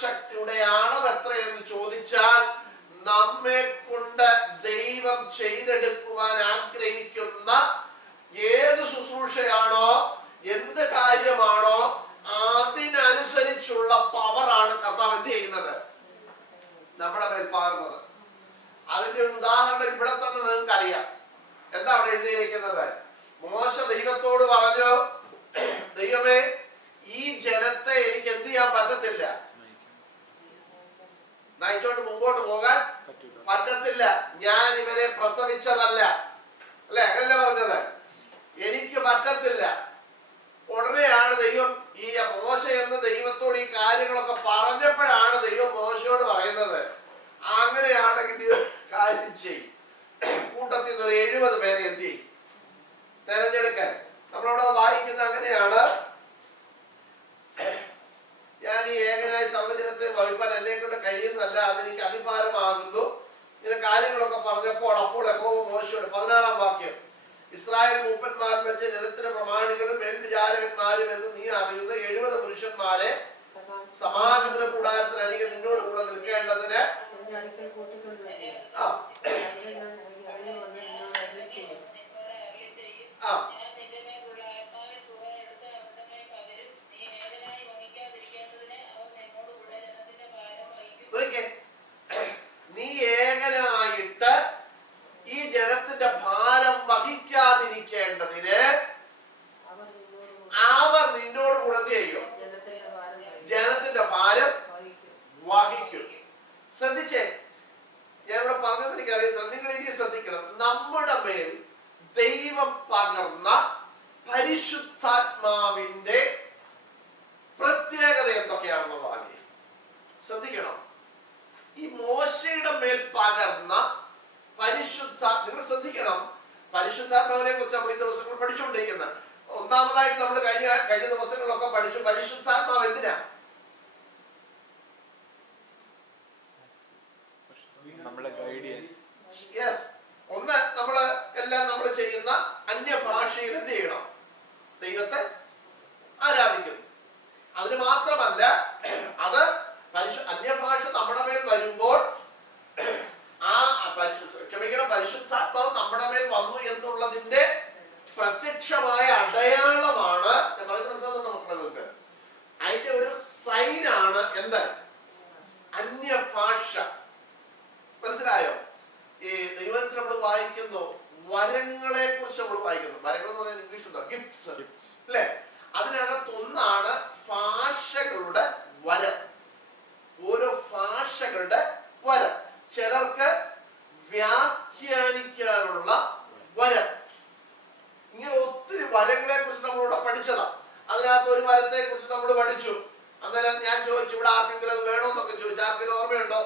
ശക്തിയുടെ അളവ് എത്രയെന്ന് ചോദിച്ചാൽ നമ്മെ കൊണ്ട് ദൈവം ചെയ്തെടുക്കുവാൻ ആഗ്രഹിക്കുന്ന ഏത് ശുശ്രൂഷയാണോ, എന്ത് കാര്യമാണോ, അതിനനുസരിച്ചുള്ള പവറാണ് കർത്താവ് എന്ത് ചെയ്യുന്നത്, നമ്മുടെ മേൽ പകർന്നത്. അതിന്റെ ഒരു ഉദാഹരണം ഇവിടെ തന്നെ നിങ്ങൾക്ക് അറിയാം. എന്താ അവിടെ എഴുതിയിരിക്കുന്നത്? മോശ ദൈവത്തോട് പറഞ്ഞു, ദൈവമേ, ഈ ജനത്തെ എനിക്ക് എന്ത് ചെയ്യാൻ പറ്റത്തില്ല, നയിച്ചോണ്ട് മുമ്പോട്ട് പോകാൻ പറ്റത്തില്ല, ഞാൻ ഇവരെ പ്രസവിച്ചതല്ല, അല്ലെ? അങ്ങനല്ലേ പറഞ്ഞത്? എനിക്ക് പറ്റത്തില്ല. ഉടനെയാണ് ദൈവം ഈ മോശ എന്ന ദൈവത്തോട് ഈ കാര്യങ്ങളൊക്കെ പറഞ്ഞപ്പോഴാണ് ദൈവം മോശയോട് പറയുന്നത്, അങ്ങനെയാണെങ്കിൽ കാര്യം ചെയ്യും, കൂട്ടത്തിൽ നിന്ന് ഒരു 70 പേരെ എന്ത് ചെയ്യും, തെരഞ്ഞെടുക്കാൻ. നമ്മളവിടെ വായിക്കുന്നത് അങ്ങനെയാണ്, ഞാൻ ഈ ഏകനായ സർവ്വജനത്തെ വഹിപ്പാൻ എന്നെ കൊണ്ട് കഴിയുന്നതല്ല, അതെനിക്ക് അധികാരമാകുന്നു. ഇങ്ങനെ കാര്യങ്ങളൊക്കെ പറഞ്ഞപ്പോൾ അപ്പോൾ യഹോവ മോശയോട്, 16-ാം വാക്യം, ഇസ്രായേൽ മൂപ്പന്മാരിൽ വെച്ച് ജനത്തിന്റെ പ്രമാണികളും മേൽവിചാരകന്മാരും എന്ന് നീ അറിയുന്ന 70 പുരുഷന്മാരെ സമാഗമന കൂടാരത്തിന് അരികെ നിന്നോട് കൂടെ നിൽക്കേണ്ടതിന് നീ ഏകനായിട്ട് ഈ ജനത്തിന്റെ ഭാരം വഹിക്കാതിരിക്കേണ്ടതിന് അവർ നിന്നോട് കൂടെ ചെയ്യും, ജനത്തിന്റെ ഭാരം വഹിക്കും. ശ്രദ്ധിച്ചേ, ഞാൻ ഇവിടെ പറഞ്ഞത് എനിക്കറിയത്തില്ല, നിങ്ങൾ ഇനി ശ്രദ്ധിക്കണം. നമ്മുടെ മേൽ ദൈവം പകർന്ന പരിശുദ്ധാത്മാവിന്റെ പ്രത്യേകത എന്തൊക്കെയാണെന്നുള്ളതാണ് ശ്രദ്ധിക്കണം. ഈ മോശയുടെ മേൽ പകർന്ന നിങ്ങൾ ശ്രദ്ധിക്കണം, പരിശുദ്ധാത്മാവിനെ കുറിച്ച് നമ്മൾ ഈ ദിവസങ്ങൾ പഠിച്ചുകൊണ്ടിരിക്കുന്നത്. ഒന്നാമതായിട്ട് നമ്മൾ കഴിഞ്ഞ ദിവസങ്ങളിലൊക്കെ പഠിച്ചു, പരിശുദ്ധാത്മാവ് എന്തിനാ? ഒന്ന്, നമ്മൾ ചെയ്യുന്ന അന്യഭാഷയിൽ എന്ത് ചെയ്യണം? ദൈവത്തെ ആരാധിക്കുന്നു. അതിന് മാത്രമല്ല, അത് അന്യഭാഷ നമ്മുടെ മേൽ വരുമ്പോൾ പരിശുദ്ധാത്മാവ് നമ്മുടെ മേൽ വന്നു എന്നുള്ളതിന്റെ പ്രത്യക്ഷമായ അടയാളമാണ്. ഞാൻ പറയുന്നത് മക്കളുകൾക്ക് അതിന്റെ ഒരു സൈനാണ് എന്ത്? അന്യഭാഷ. മനസ്സിലായോ? ഈ ദൈവത്തിൽ നമ്മൾ വായിക്കുന്നു, വരങ്ങളെ കുറിച്ച് നമ്മൾ വായിക്കുന്നു. വരങ്ങൾ എന്ന് പറഞ്ഞാൽ ഇംഗ്ലീഷ് എന്താ? ഗിഫ്റ്റ്സ്, അല്ലെ? അതിനകത്തൊന്നാണ് ഭാഷകളുടെ വരം. ഓരോ ഭാഷകളുടെ വരം. ചിലർക്ക് വ്യാഖ്യാനിക്കാനുള്ള വരം. ഇങ്ങനെ ഒത്തിരി വരങ്ങളെ കുറിച്ച് നമ്മളിവിടെ പഠിച്ചതാ. അതിനകത്ത് ഒരു വരത്തെ കുറിച്ച് നമ്മൾ പഠിച്ചു. അന്നേരം ഞാൻ ചോദിച്ചു, ഇവിടെ ആർക്കെങ്കിലും അത് വേണോന്നൊക്കെ ചോദിച്ചു. ആർക്കെങ്കിലും ഓർമ്മയുണ്ടോ?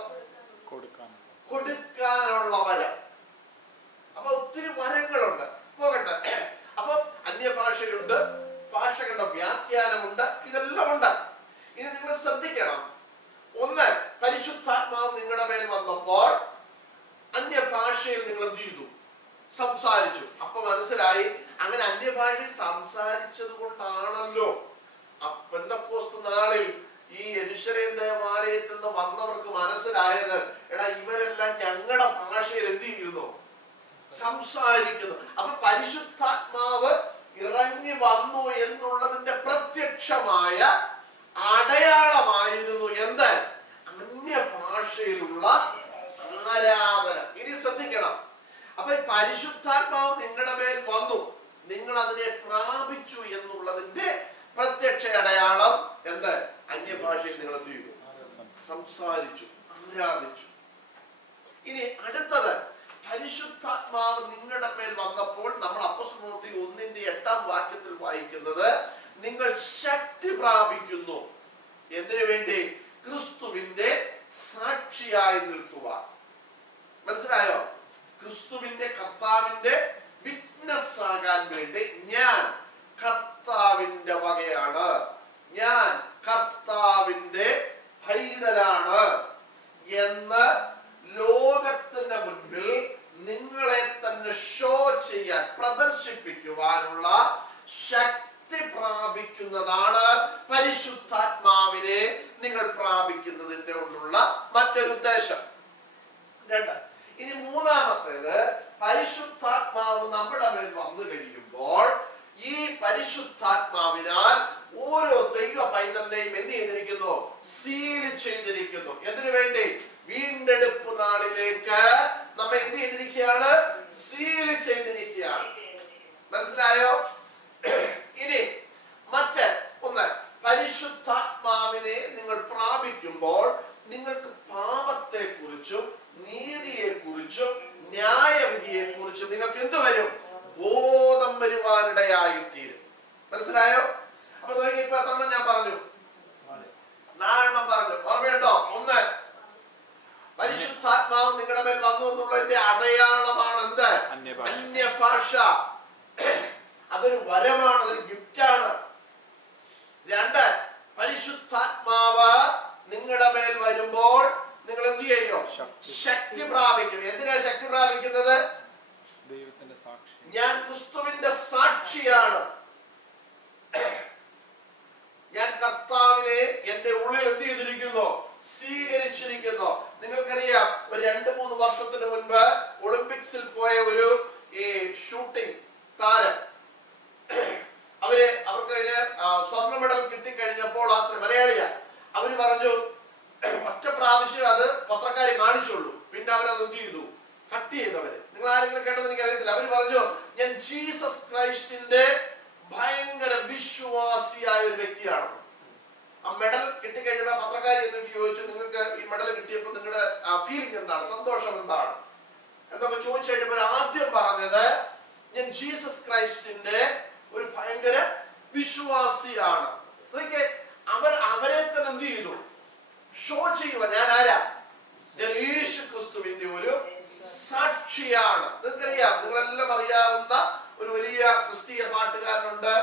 കൊടുക്കാനുള്ള വരം. അപ്പൊ ഒത്തിരി വരങ്ങളുണ്ട്. പോകട്ടെ. അപ്പൊ അന്യഭാഷയുണ്ട്, ഭാഷകളുടെ വ്യാഖ്യാനമുണ്ട്, ഇതെല്ലാം ഉണ്ട്. ഇനി നിങ്ങൾ ശ്രദ്ധിക്കണം. ഒന്ന്, പരിശുദ്ധാത്മാവ് നിങ്ങളുടെ മേൽ വന്നപ്പോൾ അന്യഭാഷയിൽ നിങ്ങൾ എന്ത് ചെയ്തു? സംസാരിച്ചു. അപ്പൊ മനസ്സിലായി, അങ്ങനെ അന്യഭാഷയിൽ സംസാരിച്ചത് കൊണ്ടാണല്ലോ പെന്തക്കോസ്ത് നാളിൽ ഈ യെരൂശലേം ദേവാലയത്തിൽ നിന്ന് വന്നവർക്ക് മനസ്സിലായത്, എടാ ഇവരെല്ലാം ഞങ്ങളുടെ ഭാഷയിൽ എന്ത് ചെയ്യുന്നു? സംസാരിക്കുന്നു. അപ്പൊ പരിശുദ്ധാത്മാവ് ഇറങ്ങി വന്നു എന്നുള്ളതിന്റെ പ്രത്യക്ഷമായ അടയാളമായിരുന്നു എന്ത്? അന്യഭാഷയിലുള്ള ആരാധന. ഇനി ശ്രദ്ധിക്കണം. അപ്പൊ പരിശുദ്ധാത്മാവ് നിങ്ങളുടെ മേൽ വന്നു, നിങ്ങൾ അതിനെ പ്രാപിച്ചു എന്നുള്ളതിന്റെ പ്രത്യക്ഷ അടയാളം എന്ത്? അന്യഭാഷയിൽ നിങ്ങൾ എന്ത് ചെയ്തു? സംസാരിച്ചു, ആരാധിച്ചു. ഇനി അടുത്തത്, പരിശുദ്ധാത്മാവ് നിങ്ങളുടെ മേൽ വന്നപ്പോൾ നമ്മൾ അപ്പോസ്തലപ്രവൃത്തി 1:8 വാക്യത്തിൽ വായിക്കുന്നത്, നിങ്ങൾ ശക്തി പ്രാപിക്കുന്നു. എന്തിനു വേണ്ടി? ക്രിസ്തുവിന്റെ സാക്ഷിയായി നിൽക്കുവാൻ. മനസ്സിലായോ? ക്രിസ്തുവിന്റെ, കർത്താവിന്റെ വിറ്റ്നസ് ആകാൻ വേണ്ടി. ഞാൻ കർത്താവിന്റെ വകയാണ്, ഞാൻ കർത്താവിന്റെ പൈതലാണ് എന്ന് ലോകത്തിന്റെ മുൻപിൽ നിങ്ങളെ തന്നെ ഷോ ചെയ്യാൻ, പ്രദർശിപ്പിക്കുവാനുള്ള ശക്തി ശക്തി പ്രാപിക്കുന്നതാണ് പരിശുദ്ധാത്മാവിനെ നിങ്ങൾ പ്രാപിക്കുന്നതിന്റെ കൊണ്ടുള്ള മറ്റൊരു ഉദ്ദേശം. രണ്ട്, ഇനി മൂന്നാമത്തേത്, പരിശുദ്ധാത്മാവ് നമ്മുടെ മേൽ വന്നു കഴിയുമ്പോൾ ഈ പരിശുദ്ധാത്മാവിനാൽ ഓരോ ദൈവ പൈതലിനെയും എന്ത് ചെയ്തിരിക്കുന്നു? സീൽ ചെയ്തിരിക്കുന്നു. എന്തിനു വേണ്ടി? വീണ്ടെടുപ്പ് നാളിലേക്ക് നമ്മെ എന്ത് ചെയ്തിരിക്കുകയാണ്? സീൽ ചെയ്തിരിക്കുകയാണ്. മനസ്സിലായോ? ഇനി മറ്റ് ഒന്ന്, പരിശുദ്ധാത്മാവിനെ നിങ്ങൾ പ്രാപിക്കുമ്പോൾ നിങ്ങൾക്ക് പാപത്തെ കുറിച്ചും നീതിയെ കുറിച്ചും ന്യായവിധിയെ കുറിച്ചും നിങ്ങൾക്ക് എന്ത് വരും? ബോധം വരുവാനിടയായിത്തീരും. മനസ്സിലായോ? അപ്പൊ നോക്കി, ഇപ്പൊ എത്രണ്ണം ഞാൻ പറഞ്ഞു? 4 പറഞ്ഞു. ഓർമ്മയുണ്ടോ? ഒന്ന്, പരിശുദ്ധാത്മാവ് നിങ്ങളുടെ മേൽ വന്നു എന്നുള്ളതിന്റെ അടയാളമാണ് എന്ത്? അന്യഭാഷ. അതൊരു വരമാണ്, അതൊരു ഗിഫ്റ്റാണ്. 2, പരിശുദ്ധാത്മാവ് നിങ്ങളുടെ മേൽ വരുമ്പോൾ നിങ്ങൾ എന്ത് ചെയ്യും? ശക്തി പ്രാപിക്കും. എന്തിനാ ശക്തി പ്രാപിക്കുന്നത്? ദൈവത്തിന്റെ സാക്ഷി. ഞാൻ ക്രിസ്തുവിന്റെ സാക്ഷിയാണ്. ഞാൻ കർത്താവിനെ എന്റെ ഉള്ളിൽ എന്ത് ചെയ്തിരിക്കുന്നു? സ്വീകരിച്ചിരിക്കുന്നു. നിങ്ങൾക്കറിയാം, ഒരു 2-3 വർഷത്തിന് മുൻപ് ഒളിമ്പിക്സിൽ പോയ ഒരു ഷൂട്ടിംഗ് താരം, അവർക്ക് സ്വർണ്ണ മെഡൽ കിട്ടിക്കഴിഞ്ഞപ്പോൾ ആ മലയാളിയാ, അവര് പറഞ്ഞു ഒറ്റ പ്രാവശ്യം അത് പത്രക്കാരെ കാണിച്ചുള്ളൂ, പിന്നെ അവരത് എന്ത് ചെയ്തു? കട്ട് ചെയ്തവര്. നിങ്ങൾ ആരെങ്കിലും കേട്ടത് എനിക്ക് അറിയത്തില്ല. അവര് പറഞ്ഞു, ഞാൻ ജീസസ് ക്രൈസ്റ്റിന്റെ ഭയങ്കര വിശ്വാസിയായ ഒരു വ്യക്തിയാണ്. ആ മെഡൽ കിട്ടിക്കഴിഞ്ഞപ്പോൾ പത്രക്കാരി എന്നിട്ട് ചോദിച്ചു, നിങ്ങൾക്ക് ഈ മെഡൽ കിട്ടിയപ്പോൾ നിങ്ങളുടെ ഫീലിംഗ് എന്താണ്, സന്തോഷം എന്താണ് എന്നൊക്കെ ചോദിച്ചു കഴിഞ്ഞപ്പോൾ ആദ്യം പറഞ്ഞത്, ഞാൻ ജീസസ് ക്രൈസ്റ്റിന്റെ ഒരു ഭയങ്കര വിശ്വാസിയാണ്. അവരെ തന്നെ എന്ത് ചെയ്തു? ഷോ ചെയ്യുക, ഞാൻ ആരാ? ഞാൻ യേശു ക്രിസ്തുവിന്റെ ഒരു സാക്ഷിയാണ്. നിങ്ങൾക്കറിയാം, നിങ്ങളെല്ലാം അറിയാവുന്ന ഒരു വലിയ ക്രിസ്തീയ പാട്ടുകാരനുണ്ട്,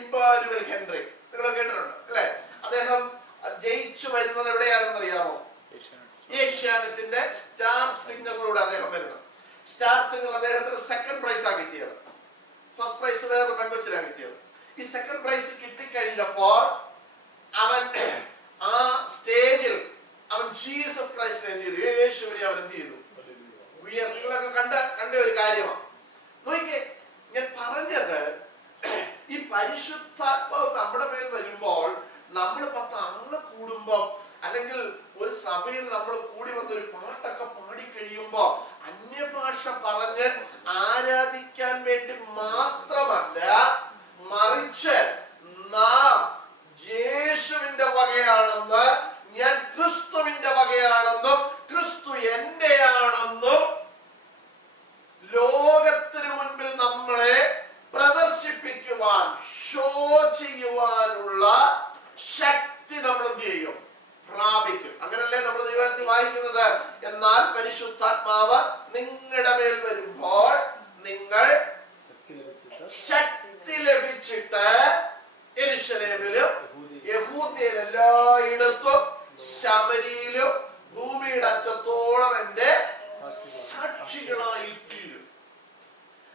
ഇമ്മാനുവൽ ഹെൻറി. നിങ്ങൾ കേട്ടിട്ടുണ്ട് അല്ലെ? അദ്ദേഹം ജയിച്ചു വരുന്നത് എവിടെയാണെന്ന് അറിയാമോ? ഏഷ്യാനെറ്റിന്റെ സ്റ്റാർ സിംഗറിലൂടെ അദ്ദേഹം വരുന്നത്. സ്റ്റാർ സിംഗർ അദ്ദേഹത്തിന് 2nd പ്രൈസാണ് കിട്ടിയത്. ഫസ്റ്റ് പ്രൈസ് വേറൊരു പെങ്കൊച്ചിനാണ് കിട്ടിയത്. ഈ 2nd പ്രൈസ് കിട്ടിക്കഴിഞ്ഞപ്പോൾ അവൻ ആ സ്റ്റേജിൽ അവൻ ജീസസ് ക്രൈസ്റ്റിനെ എന്ത് ചെയ്തു? യേശുവിനെ അവൻ എന്ത് ചെയ്തു? നിങ്ങളൊക്കെ കണ്ട ഒരു കാര്യമാണ്. നോക്കിക്കേ, ഞാൻ പറഞ്ഞത്, ഈ പരിശുദ്ധാത്മാവ് നമ്മുടെ മേൽ വരുമ്പോൾ നമ്മൾ 10 ആള് കൂടുമ്പോ, അല്ലെങ്കിൽ ഒരു സഭയിൽ നമ്മൾ കൂടി വന്നൊരു പാട്ടൊക്കെ പാടി കഴിയുമ്പോ അന്യഭാഷ പറഞ്ഞ് ആരാധിക്കാൻ വേണ്ടി മാത്രമല്ല, മറിച്ച് നാം യേശുവിന്റെ വകയാണെന്ന്, ഞാൻ ക്രിസ്തുവിന്റെ വകയാണെന്നും ക്രിസ്തു എന്റെയാണെന്നും ലോകത്തിന് മുൻപിൽ നമ്മളെ പ്രദർശിപ്പിക്കുവാൻ, ഷോ ചെയ്യുവാനുള്ള ശക്തി നമ്മൾ എന്ത് ചെയ്യും? പ്രാപിക്കും. അങ്ങനല്ലേ നമ്മൾ ദൈവത്തിൽ വായിക്കുന്നത്? എന്നാൽ പരിശുദ്ധാത്മാവ് നിങ്ങളുടെ മേൽ വരുമ്പോൾ നിങ്ങൾ ശക്തി ലഭിച്ചിട്ട് യെരൂശലേമിലും യഹൂദ്യയിൽ എല്ലായിടത്തും ശമരിയിലും ഭൂമിയുടെ അറ്റത്തോളം എന്റെ സാക്ഷികളായി തീരും.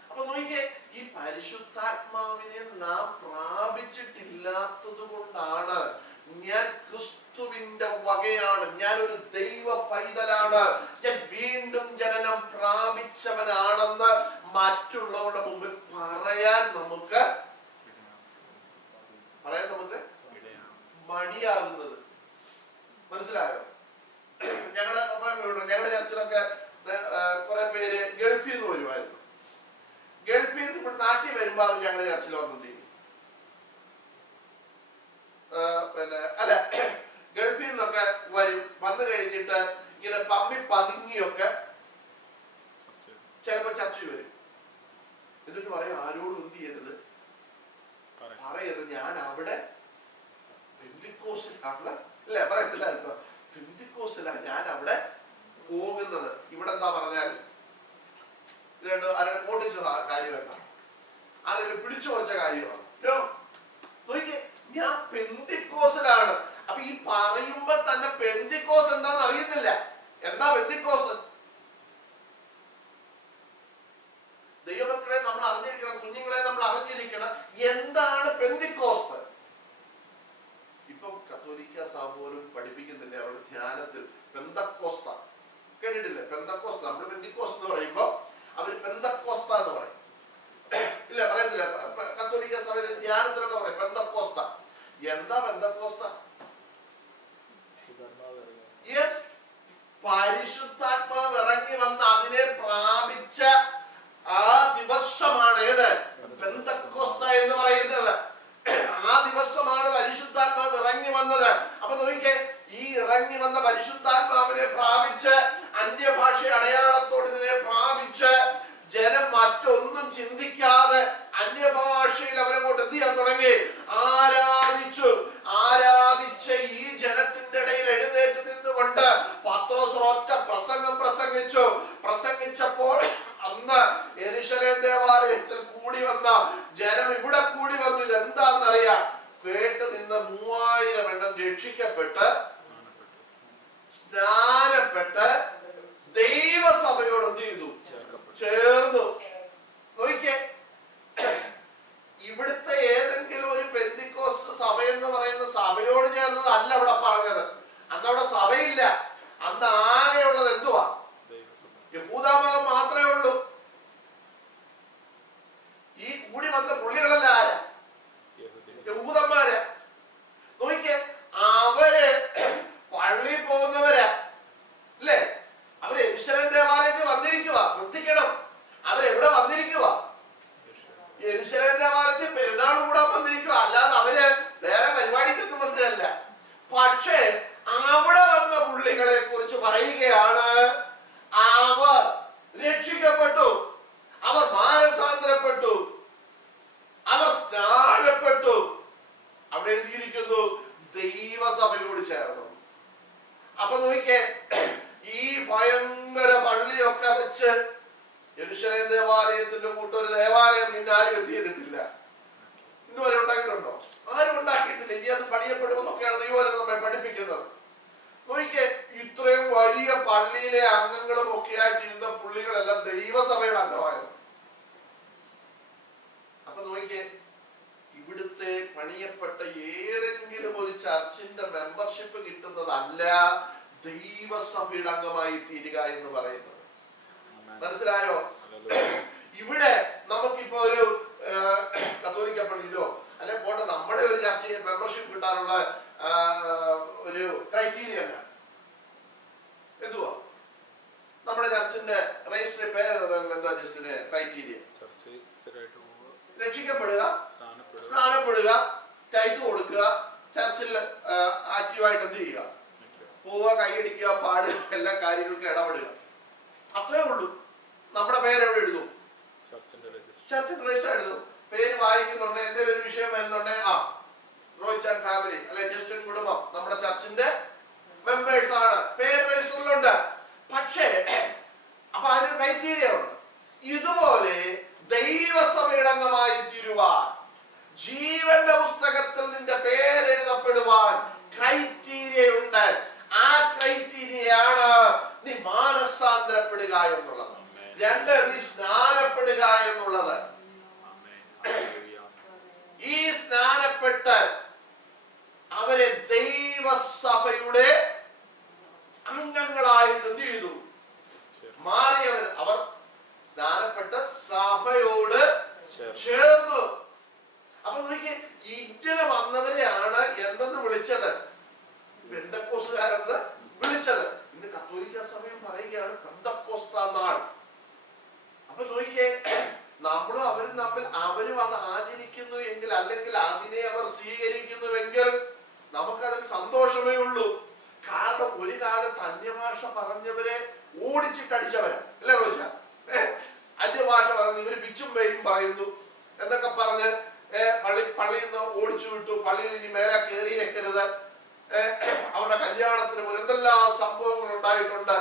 അപ്പൊ നോക്കിക്കേ, ഈ പരിശുദ്ധാത്മാവിനെ നാം പ്രാപിച്ചിട്ടില്ലാത്തത് കൊണ്ടാണ്, ഞാൻ ക്രിസ്തുവിന്റെ വകയാണ്, ഞാൻ ഒരു ദൈവ പൈതലാണ്, ഞാൻ വീണ്ടും ജനനം പ്രാപിച്ചവനാണെന്ന് മറ്റുള്ളവരുടെ മുമ്പിൽ പറയാൻ നമുക്ക് മടിയാകുന്നത്. മനസ്സിലായോ? ഞങ്ങളുടെ ചർച്ചിലൊക്കെ കുറെ പേര് ഗൾഫിൽ നിന്ന് വരുമായിരുന്നു. ഗൾഫിൽ നിന്ന് ഇവിടെ നാട്ടിൽ വരുമ്പോ അവർ ഞങ്ങളുടെ ചർച്ചിൽ വന്നെത്തി. അല്ല, ഗൾഫിൽ നിന്നൊക്കെ വരും. വന്നു കഴിഞ്ഞിട്ട് ഇങ്ങനെ പമ്മി പതുങ്ങിയൊക്കെ ചിലപ്പോ ചർച്ചിൽ വരും. എന്നിട്ട് പറയും, ആരോടും എന്ത് ചെയ്യരുത്, പറയരുത്, ഞാൻ അവിടെ പെന്തിക്കോസിലാണ്, അല്ലേ? പറയത്തില്ല, പെന്തിക്കോസിലാണ് ഞാൻ അവിടെ പോകുന്നത്. ഇവിടെ എന്താ പറഞ്ഞാൽ ഇത് കണ്ടോ, ആരുടെ ഓടിച്ച കാര്യം വേണ്ട, ആരെങ്കിലും പിടിച്ചു കുറച്ച കാര്യമാണ്. ഞാൻ പെന്തിക്കോസിലാണ്. അപ്പൊ ഈ പറയുമ്പോ തന്നെ പെന്തിക്കോസ് എന്താന്ന് അറിയുന്നില്ല. എന്താ പെന്തിക്കോസ്? ദൈവമക്കളെ നമ്മൾ അറിഞ്ഞിരിക്കണം, കുഞ്ഞുങ്ങളെ നമ്മൾ അറിഞ്ഞിരിക്കണം എന്താണ് പെന്തിക്കോസ്. ധ്യാനത്തിലൊക്കെ പറയും പെന്തക്കോസ്ത. എന്താ പെന്തക്കോസ്ത? യെസ്, പരിശുദ്ധാത്മാവ് ഇറങ്ങി വന്ന് അതിനെ പ്രാപിച്ച ആ ദിവസമാണ് ഏത്? പെന്തക്കോസ്ത എന്ന് പറയുന്നത്. ആ ദിവസമാണ് പരിശുദ്ധാത്മാവ് ഇറങ്ങി വന്നത്. അപ്പൊ നോക്കിക്കേ, ഈ ഇറങ്ങി വന്ന പരിശുദ്ധാത്മാവിനെ പ്രാപിച്ച് അന്യഭാഷ അടയാളത്തോട് ഇതിനെ പ്രാപിച്ച് ജനം മറ്റൊന്നും ചിന്തിക്കാതെ അന്യഭാഷയിൽ അവരങ്ങോട്ട് എന്ത് ചെയ്യാൻ തുടങ്ങി? ആരാധിച്ചു. ആരാധിച്ച ഈ ജനത്തിന്റെ ഇടയിൽ എഴുന്നേറ്റ് നിന്നുകൊണ്ട് പത്രോസ് ഒറ്റ പ്രസംഗം പ്രസംഗിച്ചു. പ്രസംഗിച്ചപ്പോൾ അന്ന് യെരൂശലേം ദേവാലയത്തിൽ കൂടി വന്ന ജനം ഇവിടെ കൂടി വന്നു. ഇതെന്താണെന്നറിയാം? കേട്ട് നിന്ന് 3000 എണ്ണം രക്ഷിക്കപ്പെട്ട് സ്നാനപ്പെട്ട് ദൈവസഭയോട് എന്ത് ചെയ്തു? ചേർന്നു. നോക്കിക്കേ, ഇവിടുത്തെ ഏതെങ്കിലും ഒരു പെന്തിക്കോസ്ത് സഭ എന്ന് പറയുന്ന സഭയോട് ചേർന്നതല്ല അവിടെ പറഞ്ഞത്. അന്ന് അവിടെ സഭയില്ല. അന്ന് ആകെയുള്ളത് എന്തുവാ? യഹൂദമതം മാത്രമേ ഉള്ളൂ. ഈ കൂടി വന്ന പുള്ളികളല്ല ആരാ? യഹൂദന്മാര്. നോക്കിക്കേ, അവര് പള്ളിയിൽ പോകുന്നവരാ അല്ലേ? അവര് യെരൂശലേം ദേവാലയത്തിൽ വന്നിരിക്കുക. ശ്രദ്ധിക്കണം, അവരെവിടെ വന്നിരിക്കുക? യെരൂശലേം ദേവാലയത്തിൽ പെരുന്നാൾ കൂടാൻ വന്നിരിക്കുക. അല്ലാതെ അവര് വേറെ പരിപാടിക്കൊന്നും വന്നതല്ല. പക്ഷേ അവിടെ വന്ന പുള്ളികളെ കുറിച്ച് പറയുകയാണ്, അവർ രക്ഷിക്കപ്പെട്ടു, അവർ മാനസാന്തരപ്പെട്ടു, അവർ സ്നാനപ്പെട്ടു. അവിടെ എഴുതിയിരിക്കുന്നു ദൈവസഭയോട് ചേർന്നു. അപ്പൊ നോക്കിക്കേ, ഈ ഭയങ്കര പള്ളിയൊക്കെ വെച്ച് യെരൂശലേം ദേവാലയത്തിന്റെ കൂട്ടൊരു ദേവാലയം പിന്നെ ആരും എന്ത് ചെയ്തിട്ടില്ല? ഇന്നുവരെ ഉണ്ടാക്കിയിട്ടുണ്ടോ? ആരും ഉണ്ടാക്കിയിട്ടില്ല. ഇനി അത് പണിയപ്പെടുമെന്നൊക്കെയാണ് ദൈവവചനം നമ്മെ പഠിപ്പിക്കുന്നത്. നോക്കിക്കേ, ഇത്രയും വലിയ പള്ളിയിലെ അംഗങ്ങളും ഒക്കെ ആയിട്ടിരുന്ന പുള്ളികളെല്ലാം ദൈവസഭയുടെ അംഗമായിരുന്നു. അപ്പൊ നോക്കിക്കേ, ഇവിടുത്തെ പണിയപ്പെട്ട ഏതെങ്കിലും ഒരു ചർച്ചിന്റെ മെമ്പർഷിപ്പ് കിട്ടുന്നതല്ല ദൈവസഭയുടെ അംഗമായി തീരുക എന്ന് പറയുന്നത്. മനസ്സിലായോ? ഇവിടെ നമുക്കിപ്പോ ഒരു കത്തോലിക്ക പള്ളിയിലോ അല്ലെ പോട്ടെ, നമ്മുടെ ഒരു ചർച്ചയിൽ മെമ്പർഷിപ്പ് കിട്ടാനുള്ള ഒരു ക്രൈറ്റീരിയ എന്തുവാ? നമ്മുടെ ചർച്ചിന്റെ രജിസ്റ്റർ പേര് എന്താ? ജസ്റ്റിന് ക്രൈറ്റീരിയ രക്ഷിക്കപ്പെടുക, സ്നാനപ്പെടുക, ടൈറ്റ് കൊടുക്കുക, ചർച്ചിൽ ആക്റ്റീവായിട്ട് എന്ത് ചെയ്യുക, പോവുക, കൈയടിക്കുക, പാടുക, എല്ലാ കാര്യങ്ങൾക്കും ഇടപെടുക. അത്രേ ഉള്ളൂ. നമ്മുടെ പേര് എവിടെ എഴുതും? ചർച്ചിന്റെ രജിസ്റ്റർ എഴുതും. പേര് വായിക്കുന്നുണ്ട്, എന്തെങ്കിലും ഒരു വിഷയം വരുന്നുണ്ടെങ്കിൽ റോയ്ച്ച് ആൻഡ് ഫാമിലി അല്ലെ ജസ്റ്റിൻ കുടുംബം നമ്മുടെ ചർച്ചിന്റെ മെമ്പേഴ്സ് ആണ്, പേര് രജിസ്റ്ററിലുണ്ട്. പക്ഷേ അപ്പൊ അതിന് ക്രൈറ്റീരിയ ഉണ്ട്. ഇതുപോലെ ദൈവസഭയുടെ അംഗമായി തീരുവാൻ, ജീവന്റെ പുസ്തകത്തിൽ നിന്റെ പേരെഴുതപ്പെടുവാൻ ക്രൈറ്റീരിയ ഉണ്ട്. ആ ക്രൈറ്റീരിയയാണ് നീ മാനസാന്തരപ്പെടുക എന്നുള്ളത്. 2, നീ സ്നാനപ്പെടുക എന്നുള്ളത്. ഈ സ്നാനപ്പെട്ട് അവരെ ദൈവസഭയുടെ അംഗങ്ങളായിട്ട് എന്ത് ചെയ്തു? മാറിയവർ. അവർ സ്നാനപ്പെട്ട് സഭയോട് ചേർന്നു. അപ്പൊ നോക്കിയേ, ഇങ്ങനെ വന്നവരെയാണ് എന്തെന്ന് വിളിച്ചത്? പെന്തക്കോസ്തുകാരെന്ന് വിളിച്ചത്. ഇന്ന് കത്തോലിക്ക സഭയും പറയുകയാണ് പെന്തക്കോസ്ത നാൾ. അപ്പൊ നോക്കിയേ, നമ്മളും അവരും തമ്മിൽ, അവരും അത് ആചരിക്കുന്നു എങ്കിൽ, അല്ലെങ്കിൽ അതിനെ അവർ സ്വീകരിക്കുന്നുവെങ്കിൽ നമുക്കതിൽ സന്തോഷമേ ഉള്ളൂ. കാരണം ഒരു കാലത്ത് അന്യഭാഷ പറഞ്ഞവരെ ഓടിച്ചിട്ടടിച്ചവരാ അല്ലേ റോഷ? അന്യഭാഷ പറഞ്ഞ് ഇവര് പിച്ചും പേരും പറയുന്നു എന്നൊക്കെ പറഞ്ഞ് പള്ളിയിൽ നിന്ന് ഓടിച്ചു വിട്ടു. പള്ളിയിൽ ഇനി മേലെ കയറി വെക്കരുത്, അവരുടെ കല്യാണത്തിന് പോലും എന്തെല്ലാം സംഭവങ്ങൾ ഉണ്ടായിട്ടുണ്ട്.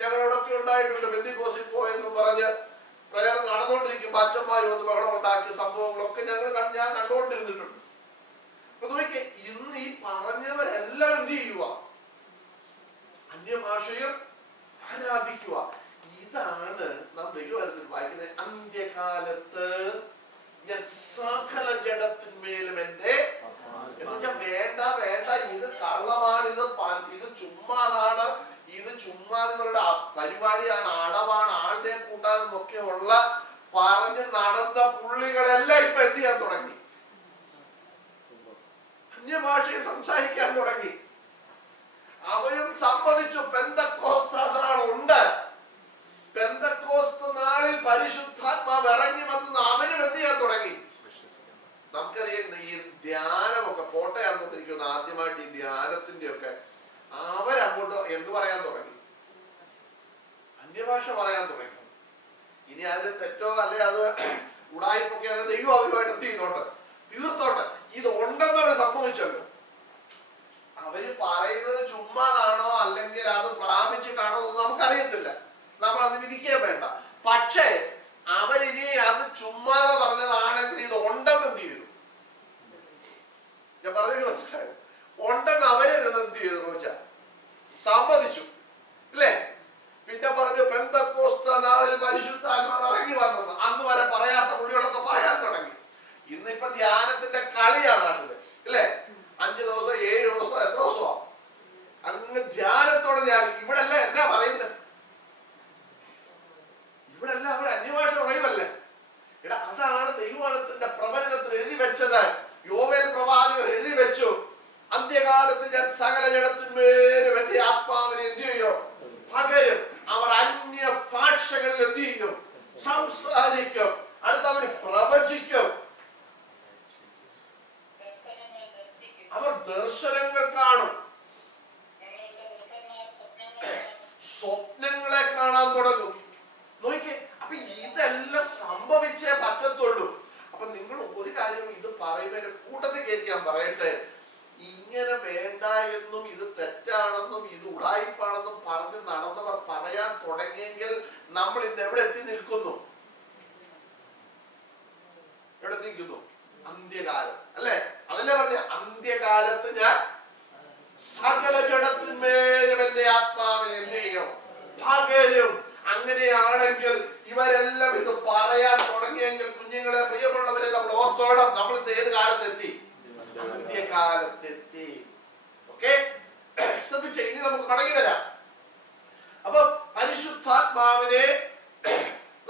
ഞങ്ങളോടൊക്കെ ഉണ്ടായിട്ടുണ്ട്. ബെന്തിക്കോസിൽ പോയെന്ന് പറഞ്ഞ് പ്രയർ നടന്നുകൊണ്ടിരിക്കുമ്പോൾ അച്ഛന്മാരും ഒന്ന് ബഹളം ഉണ്ടാക്കിയ സംഭവങ്ങളൊക്കെ ഞാൻ കണ്ടുകൊണ്ടിരുന്നിട്ടുണ്ട്. അപ്പൊ നോക്കിയേ, ഇന്ന് ഈ പറഞ്ഞവരെല്ലാം എന്ത് ചെയ്യുക? അന്യഭാഷയും ആരാധിക്കുക. ഇതാണ് നാം ദൈവവചനത്തിൽ വായിക്കുന്നത്. അന്ത്യകാലത്ത് ഞാൻ സകല ജഡത്തിന്മേലും എന്റെ എന്നുവെച്ചാൽ വേണ്ട വേണ്ട, ഇത് കള്ളമാണ്, ഇത് ചുമ്മാതാണ്, ഇത് ചുമ്മാ നിങ്ങളുടെ പരിപാടിയാണ്, അടവാണ്, ആളിനെ കൂട്ടാനെന്നൊക്കെ ഉള്ള പറഞ്ഞ് നടന്ന പുള്ളികളെല്ലാം ഇപ്പൊ എന്ത് ചെയ്യാൻ തുടങ്ങി? സംസാരിക്കാൻ തുടങ്ങി. അവരും സമ്മതിച്ചു പെന്തക്കോസ്ത് നാൾ ഉണ്ട്. പെന്തക്കോസ്ത് നാളിൽ പരിശുദ്ധാത്മാവ് ഇറങ്ങി വന്ന് അവരും എന്ത് ചെയ്യാൻ തുടങ്ങി. നമുക്കറിയാം ഈ ധ്യാനമൊക്കെ പോട്ടയാന്ന് തോന്നിരിക്കുന്ന ആദ്യമായിട്ട് ഈ ധ്യാനത്തിന്റെ ഒക്കെ അവരങ്ങോട്ട് എന്ത് പറയാൻ തുടങ്ങി, അന്യഭാഷ പറയാൻ തുടങ്ങി. ഇനി അതിന് തെറ്റോ അല്ലെ അത് ഉടായിപ്പൊക്കെ ദൈവം അവരുമായിട്ട് എന്ത് ചെയ്തോട്ടെ, തീർത്തോട്ടെ. ഇത് ഉണ്ടെന്നത് സംഭവിച്ചല്ലോ. അവര് പറയുന്നത് ചുമ്മാതാണോ അല്ലെങ്കിൽ അത് പ്രാപിച്ചിട്ടാണോ എന്ന് നമുക്കറിയത്തില്ല, നമ്മൾ അത് വിധിക്കാൻ വേണ്ട. പക്ഷേ അവരിനി അത് ചുമ്മാതെ പറഞ്ഞതാണെങ്കിൽ ഇത് ഉണ്ടെന്ന് എന്ത് ചെയ്തു, ഞാൻ പറഞ്ഞു ഉണ്ടെന്ന് അവര് എന്ത് ചെയ്തു ചോദിച്ചാൽ സമ്മതിച്ചു അല്ലേ. പിന്നെ പറഞ്ഞു പെന്തക്കോസ്ത് നാളിൽ പരിശുദ്ധാത്മാവ് ഇറങ്ങി വന്നത്. അന്ന് വരെ പറയാത്ത പുള്ളികളൊക്കെ പറയാൻ തുടങ്ങി. ഇന്നിപ്പൊ ധ്യാനത്തിന്റെ കളിയാണ് നാട്ടില് അല്ലേ. 5 ദിവസം 7 ദിവസം എത്ര ദിവസമാ അങ്ങ് ധ്യാനത്തോടെ ധ്യാനം. ഇവിടെ അല്ല എന്നാ പറയുന്നത്, ഇവിടെ അല്ല അവർ അന്യഭാഷ പറയുമല്ലേ. എടാ അതാണ് ദൈവത്തിന്റെ പ്രവചനത്തിൽ എഴുതി വെച്ചത്. യോവേൽ പ്രവാചകൻ എഴുതി വെച്ചു, അന്ത്യകാലത്ത് ഞാൻ സകല ജഡത്തിന്മേലും എന്റെ ആത്മാവിനെ എന്ത് ചെയ്യും, പകരും. അവർ അന്യ ഭാഷകളിൽ എന്ത് ചെയ്യും, സംസാരിക്കും. അടുത്തവർ പ്രവചിക്കും. അവർ ദർശനങ്ങൾ കാണും, സ്വപ്നങ്ങളെ കാണാൻ തുടങ്ങും. നോക്കിക്കേ, അപ്പൊ ഇതെല്ലാം സംഭവിച്ചേ പറ്റത്തുള്ളൂ. അപ്പൊ നിങ്ങൾ ഒരു കാര്യം ഇത് പറയുന്നതിന്റെ കൂട്ടത്തിൽ കയറ്റി ഞാൻ പറയട്ടെ, ഇങ്ങനെ വേണ്ട എന്നും ഇത് തെറ്റാണെന്നും ഇത് ഉടായിപ്പാണെന്നും പറഞ്ഞ് നടന്നവർ പറയാൻ തുടങ്ങിയെങ്കിൽ നമ്മൾ ഇന്ന് എവിടെ എത്തി നിൽക്കുന്നു, എവിടെ നിൽക്കുന്നു? അന്ത്യകാലം അല്ലെ. അതല്ലേ പറഞ്ഞ അന്ത്യകാലത്ത് ഞാൻ സകല ജഡത്തിന്മേലും എന്റെ ആത്മാവിനെ എന്ത് ചെയ്യും, പകരും. അങ്ങനെയാണെങ്കിൽ ഇവരെല്ലാം ഇത് പറയാൻ തുടങ്ങിയെങ്കിൽ കുഞ്ഞുങ്ങളെ, പ്രിയമുള്ളവരെ, നമ്മൾ ഓർത്തോണം, നമ്മൾ ഇന്ന് ഏത് കാലത്തെത്തി, അന്ത്യകാലത്തെത്തി. ഓക്കെ, ശ്രദ്ധിച്ചേ. ഇനി നമുക്ക് മടങ്ങി വരാം. അപ്പൊ പരിശുദ്ധാത്മാവിനെ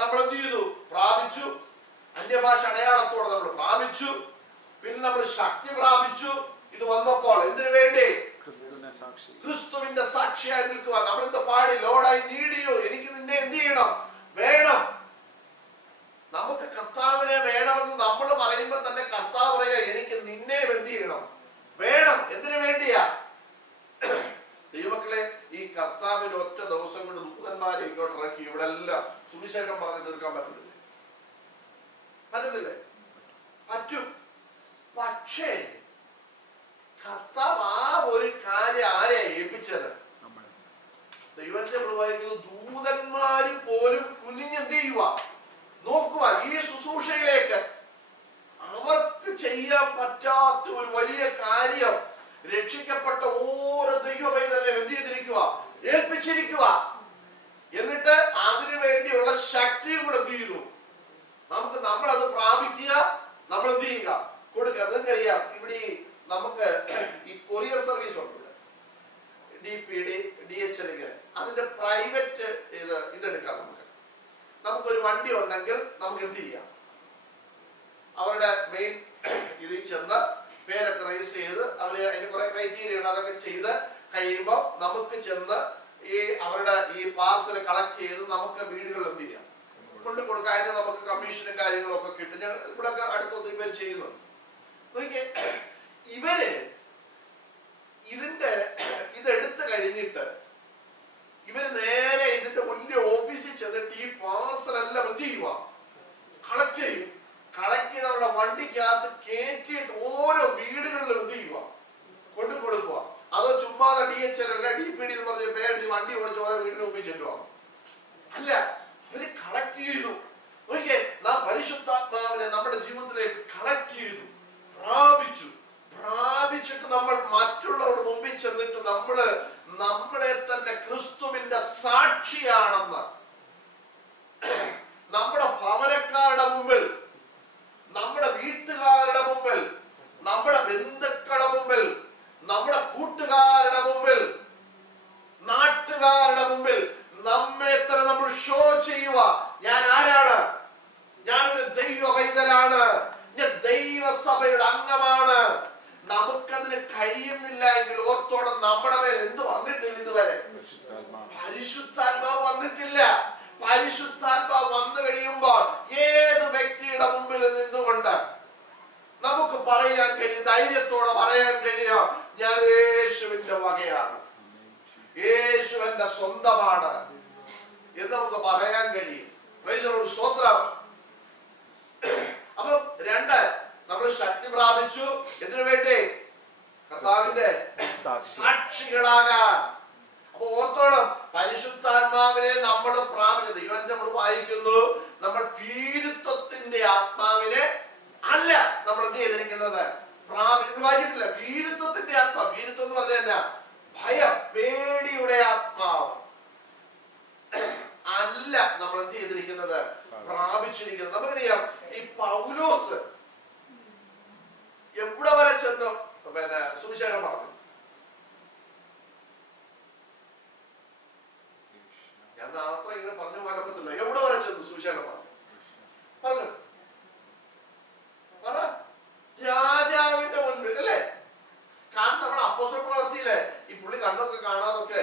നമ്മൾ എന്ത് ചെയ്തു, പ്രാപിച്ചു. അന്യഭാഷ അടയാളത്തോടെ നമ്മൾ പ്രാപിച്ചു. പിന്നെ നമ്മൾ ശക്തി പ്രാപിച്ചു. ഇത് വന്നപ്പോൾ എന്തിനു വേണ്ടി? ക്രിസ്തുവിന്റെ സാക്ഷിയായി നിൽക്കുക. നമ്മൾ എന്താ പാടി, ലോർഡ് ഐ നീഡ് യു. എനിക്ക് നിന്നെ എന്ത് ചെയ്യണം, വേണം. നമുക്ക് കർത്താവിനെ വേണമെന്ന് നമ്മൾ പറയുമ്പോൾ തന്നെ കർത്താവ് പറയുക, എനിക്ക് നിന്നെ എന്ത് ചെയ്യണം, വേണം. എന്തിനു വേണ്ടിയാ? ദൈവമക്കളെ, ഈ കർത്താവിന്റെ ഒറ്റ ദിവസം കൊണ്ട് ദൂതന്മാരെ ഇങ്ങോട്ട് ഇറക്കി ഇവിടെ എല്ലാം സുവിശേഷം പറഞ്ഞ് തീർക്കാൻ പറ്റത്തില്ലേ? പറ്റത്തില്ലേ? പറ്റും. പക്ഷേ കർത്താവ് ആ ഒരു കാര്യം ആരെയാ ഏൽപ്പിച്ചത്? ദൈവത്തെ പ്രവാഹിക്കുന്നു. ദൂതന്മാര് പോലും കുനിഞ്ഞെന്ത് ചെയ്യുക, നോക്കുക ഈ ശുശ്രൂഷയിലേക്ക്. അവർക്ക് ചെയ്യാൻ പറ്റാത്ത ഒരു വലിയ കാര്യം രക്ഷിക്കപ്പെട്ട ഓരോ ദൈവപൈതലിനെ എന്ത് ചെയ്തിരിക്കുക, ഏൽപ്പിച്ചിരിക്കുക. എന്നിട്ട് അതിനു വേണ്ടിയുള്ള ശക്തിയും കൂടെ എന്ത് ചെയ്യുന്നു, നമ്മളത് പ്രാപിക്കുക, നമ്മൾ എന്ത് ചെയ്യുക, കൊടുക്കുക. നിങ്ങൾക്കറിയാം, ഇവിടെ നമുക്ക് ഈ കൊറിയർ സർവീസ് ഉണ്ട്, DPD DHL, ഇങ്ങനെ അതിന്റെ പ്രൈവറ്റ് ഇതെടുക്കാം. നമുക്കൊരു വണ്ടി ഉണ്ടെങ്കിൽ നമുക്ക് എന്ത് ചെയ്യാം, അവരുടെ മെയിൻ ഇതിൽ ചെന്ന് പേരൊക്കെ രജിസ്റ്റർ ചെയ്ത് അവര് അതിന് കുറെ ക്രൈറ്റീരിയ ഉണ്ട്, അതൊക്കെ ചെയ്ത് കഴിയുമ്പോൾ നമുക്ക് ചെന്ന് ഈ അവരുടെ ഈ പാർസൽ കളക്ട് ചെയ്ത് നമുക്ക് വീടുകളിൽ എന്ത് ചെയ്യാം, കൊണ്ട് കൊടുക്കാം. അതിന് നമുക്ക് കമ്മീഷനും കാര്യങ്ങളും ഒക്കെ കിട്ടും. ഞാൻ ഇവിടെ ഒക്കെ അടുത്ത ഒത്തിരി പേര് ചെയ്യുന്നുണ്ട്. ഇവര് ഇതെടുത്ത് കഴിഞ്ഞിട്ട് ഇവര് നേരെ ഇതിന്റെ വലിയ ഓഫീസിൽ ചെന്നിട്ട് ഈ പാർസൽ എല്ലാം എന്ത് ചെയ്യുക, കളക്ട് ചെയ്യും. കളക്ട് ചെയ്ത് അവരുടെ വണ്ടിക്കകത്ത് കയറ്റിയിട്ട് ഓരോ വീടുകളിലും എന്ത് ചെയ്യുക, കൊണ്ടു കൊടുക്കുക. അതോ ചുമ്മാതെ DHL അല്ല DPD എന്ന് പറഞ്ഞ പേരെടുത്ത് വണ്ടി ഓടിച്ച് ഓരോ വീടിന് മുമ്പിൽ ചെല്ലുക അല്ല, അവര് കളക്ട് ചെയ്തു. നോക്കിയേ, നാം പരിശുദ്ധാത്മാവിനെ നമ്മുടെ ജീവിതത്തിലേക്ക് കളക്ട് ചെയ്തു, പ്രാപിച്ചിട്ട് നമ്മൾ മറ്റുള്ളവരുടെ മുമ്പിൽ ചെന്നിട്ട് നമ്മളെ തന്നെ ക്രിസ്തുവിന്റെ സാക്ഷിയാണെന്ന് നമ്മുടെ ഭവനക്കാരുടെ മുമ്പിൽ, നമ്മുടെ വീട്ടുകാരുടെ മുമ്പിൽ, നമ്മുടെ ബന്ധുക്കളുടെ മുമ്പിൽ, നമ്മുടെ കൂട്ടുകാരുടെ മുമ്പിൽ, നാട്ടുകാരുടെ മുമ്പിൽ നമ്മെ തന്നെ നമ്മൾ ഷോ ചെയ്യുക. ഞാൻ ആരാണ്? ഞാനൊരു ദൈവ പൈതലാണ്, ഞാൻ ദൈവസഭയുടെ അംഗമാണ്. നമുക്കതിന് കഴിയുന്നില്ല എങ്കിൽ ഓർത്തോളം നമ്മുടെ മേൽ എന്ത് വന്നിട്ടില്ല ഇതുവരെ? പരിശുദ്ധാത്മാവ് വന്നിട്ടില്ല. പരിശുദ്ധാത്മാവ് വന്നു കഴിയുമ്പോൾ ഏത് വ്യക്തിയുടെ മുമ്പിൽ നിന്നുകൊണ്ട് നമുക്ക് പറയാൻ കഴിയും, ധൈര്യത്തോടെ പറയാൻ കഴിയോ, ഞാൻ യേശുവിന്റെ വകയാണ്, യേശു എന്റെ സ്വന്തമാണ് എന്ന് നമുക്ക് പറയാൻ കഴിയും. Praise the Lord. സ്തോത്രം. അപ്പം രണ്ട്, നമ്മൾ ശക്തി പ്രാപിച്ചു എന്തിനു വേണ്ടി? കർത്താവിന്റെ സാക്ഷികളാകാൻ. അപ്പൊ ഓർത്തോളം, പരിശുദ്ധാത്മാവിനെ നമ്മൾ പ്രാപിച്ചത് ഇവൻ നമ്മൾ വായിക്കുന്നു, നമ്മൾ ഭീരുത്വത്തിന്റെ ആത്മാവിനെ അല്ല നമ്മൾ എന്ത് ചെയ്തിരിക്കുന്നത്? വായിച്ചിട്ടില്ല. ഭീരുത്വത്തിന്റെ ആത്മാവ്. ഭീരുത്വം എന്ന് പറഞ്ഞാൽ എന്നാ? ഭയം, പേടിയുടെ ആത്മാവ് അല്ല നമ്മൾ എന്ത് ചെയ്തിരിക്കുന്നത്? പ്രാപിച്ചിരിക്കുന്നത്. നമുക്കറിയാം, ഈ പൗലോസ് എവിടെ വരെ ചെന്നു സുവിശേഷം പറഞ്ഞു? ഞാൻ അത്ര ഇങ്ങനെ പറഞ്ഞു പോകാൻ പറ്റില്ല. എവിടെ വരെ ചെന്നു സുവിശേഷം പറഞ്ഞു? പറ. രാജാവിന്റെ മുൻപിൽ അല്ലേ? കാരണം നമ്മുടെ അപ്പോസ്തല പ്രവൃത്തിയിലെ ഈ പുള്ളി കണ്ണൊക്കെ കാണാതൊക്കെ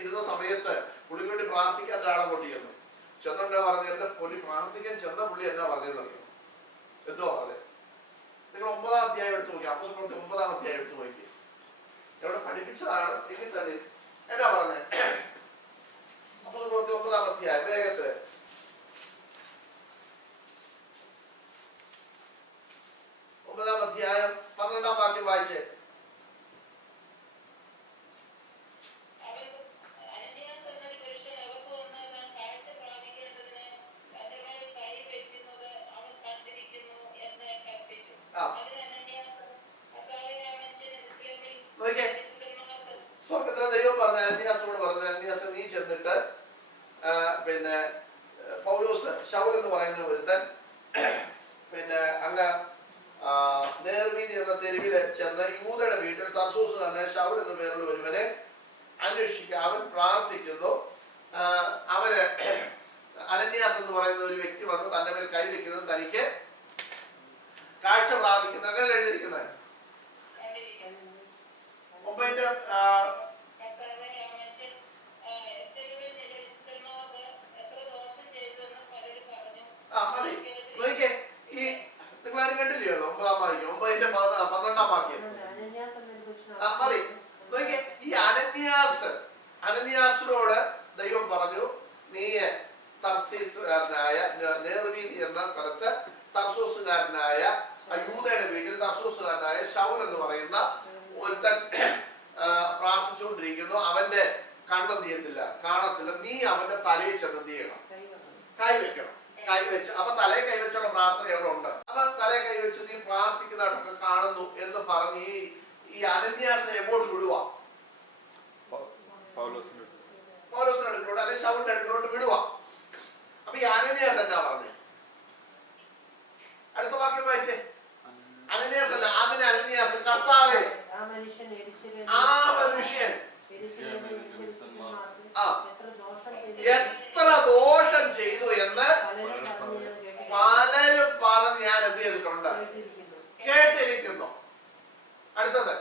ഇരുന്ന സമയത്ത് പുള്ളിക്ക് വേണ്ടി പ്രാർത്ഥിക്കാൻ ഒരാളെ കൊണ്ടിരുന്നു. ചെന്നെന്താ പറഞ്ഞത്? എന്റെ പുള്ളി പ്രാർത്ഥിക്കാൻ ചെന്ന പുള്ളി എന്നാ പറഞ്ഞതെന്നറിയോ? എന്തോ പറഞ്ഞത്? നിങ്ങൾ 9-ാം അധ്യായം എടുത്തു നോക്കി. അപ്പോസ്തല പ്രവൃത്തി 9-ാം അധ്യായം എടുത്തു നോക്കി. എവിടെ പഠിപ്പിച്ചതാണ് എങ്കിൽ തന്നെ എന്നാ പറഞ്ഞത്? അപ്പോസ്തല പ്രവൃത്തി 9-ാം അധ്യായം വേഗത്തില് 9-ാം അധ്യായം 12-ാം വാക്യം വായിച്ചേ. സ്വർഗത്തിലെ ദൈവം പറഞ്ഞ അനന്യാസിനോട് പറഞ്ഞ, അനന്യാസ് നീ ചെന്നിട്ട് പിന്നെ പൗലോസ് ശൗൽ എന്ന് പറയുന്ന ഒരുത്തൻ പിന്നെ അങ്ങ് നേർവീതി എന്ന തെരുവില് ചെന്ന് യൂദയുടെ വീട്ടിൽ തർസൂസ് തന്നെ ശൗൽ എന്ന പേരുള്ള ഒരുവനെ അന്വേഷിക്കുക. അവൻ പ്രാർത്ഥിക്കുന്നു. അവന് അനന്യാസ് എന്ന് പറയുന്ന ഒരു വ്യക്തി വന്ന് തന്റെ മേൽ കൈവയ്ക്കുന്നത് തനിക്ക് കാഴ്ച പ്രാപിക്കുന്ന അങ്ങനെ എഴുതിയിരിക്കുന്നത്. മൊബൈലിന്റെ മതി നോക്കിക്കേ. ഈ നിങ്ങളാരും കണ്ടില്ലയോ 9-ാം വാക്യം, 9-ന്റെ 12-ാം വാക്യം മതി നോക്കിക്കേ. ഈ അനന്യാസിനോട് ദൈവം പറഞ്ഞു, നീ തർസീസുകാരനായ നേർവീതി എന്ന സ്ഥലത്ത് തർസൂസുകാരനായ യൂദയുടെ വീട്ടിൽ തർസൂസുകാരനായ ശൗൽ എന്ന് പറയുന്ന ഒരുത്തൻ പ്രാർത്ഥിച്ചുകൊണ്ടിരിക്കുന്നു. അവന്റെ കണ്ണെന്ത് ചെയ്യത്തില്ല, കാണത്തില്ല. നീ അവന്റെ തലയിൽ ചെന്ന് എന്ത് ചെയ്യണം? കൈവെക്കണം. കൈവെച്ച് അപ്പൊ തലയെ കൈവച്ചുള്ള പ്രാർത്ഥന എവിടെ ഉണ്ട്? അപ്പൊ തലയെ കൈവച്ച് നീ പ്രാർത്ഥിക്കുന്നതായിട്ടൊക്കെ കാണുന്നു എന്ന് പറഞ്ഞ് ഈ അനന്യാസിനെ എങ്ങോട്ട് വിടുവാ? പൗലോസിന്റെ അടുക്കലോട്ട് അല്ലെങ്കിൽ ശൗലിന്റെ അടുക്കലോട്ട് വിടുവാ. അപ്പൊ ഈ അനന്യാസ് എന്നാ പറഞ്ഞേ? അടുത്ത വാക്യം വായിച്ചേ. അനന്യാസ് അല്ല, അതിന് അനന്യാസ് കർത്താവേ ആ മനുഷ്യൻ എത്ര ദോഷം ചെയ്തു എന്ന് പലരും പറഞ്ഞ് ഞാൻ എന്ത് ചെയ്തിട്ടുണ്ട്? കേട്ടിരിക്കുന്നു. അടുത്തത്,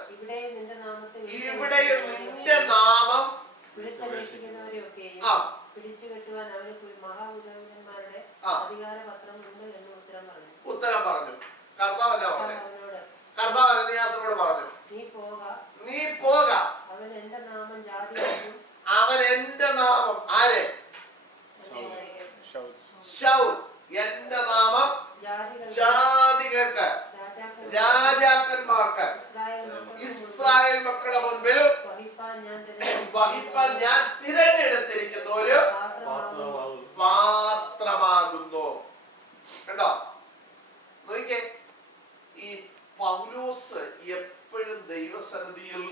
ഇവിടെയും നിന്റെ നാമം ഉത്തരം പറഞ്ഞു. കർത്താവ് എന്നാ പറഞ്ഞു? കർത്താവ് അനന്യാസിനോട് പറഞ്ഞു, നീ പോക. അവൻ എന്റെ നാമം ആരെ? ശൗൽ. എന്റെ നാമം ജാതികൾക്ക്, രാജാക്കന്മാർക്ക്, ഇസ്രായേൽ മക്കളുടെ മുൻപിൽ വഹിപ്പാൻ ഞാൻ തിരഞ്ഞെടുത്തിരിക്കുന്ന ഒരു പാത്രമാകുന്നു. കണ്ടോ? നോക്കിക്കേ, ഈ പൗലോസ് എപ്പോഴും ദൈവസന്നിധിയിൽ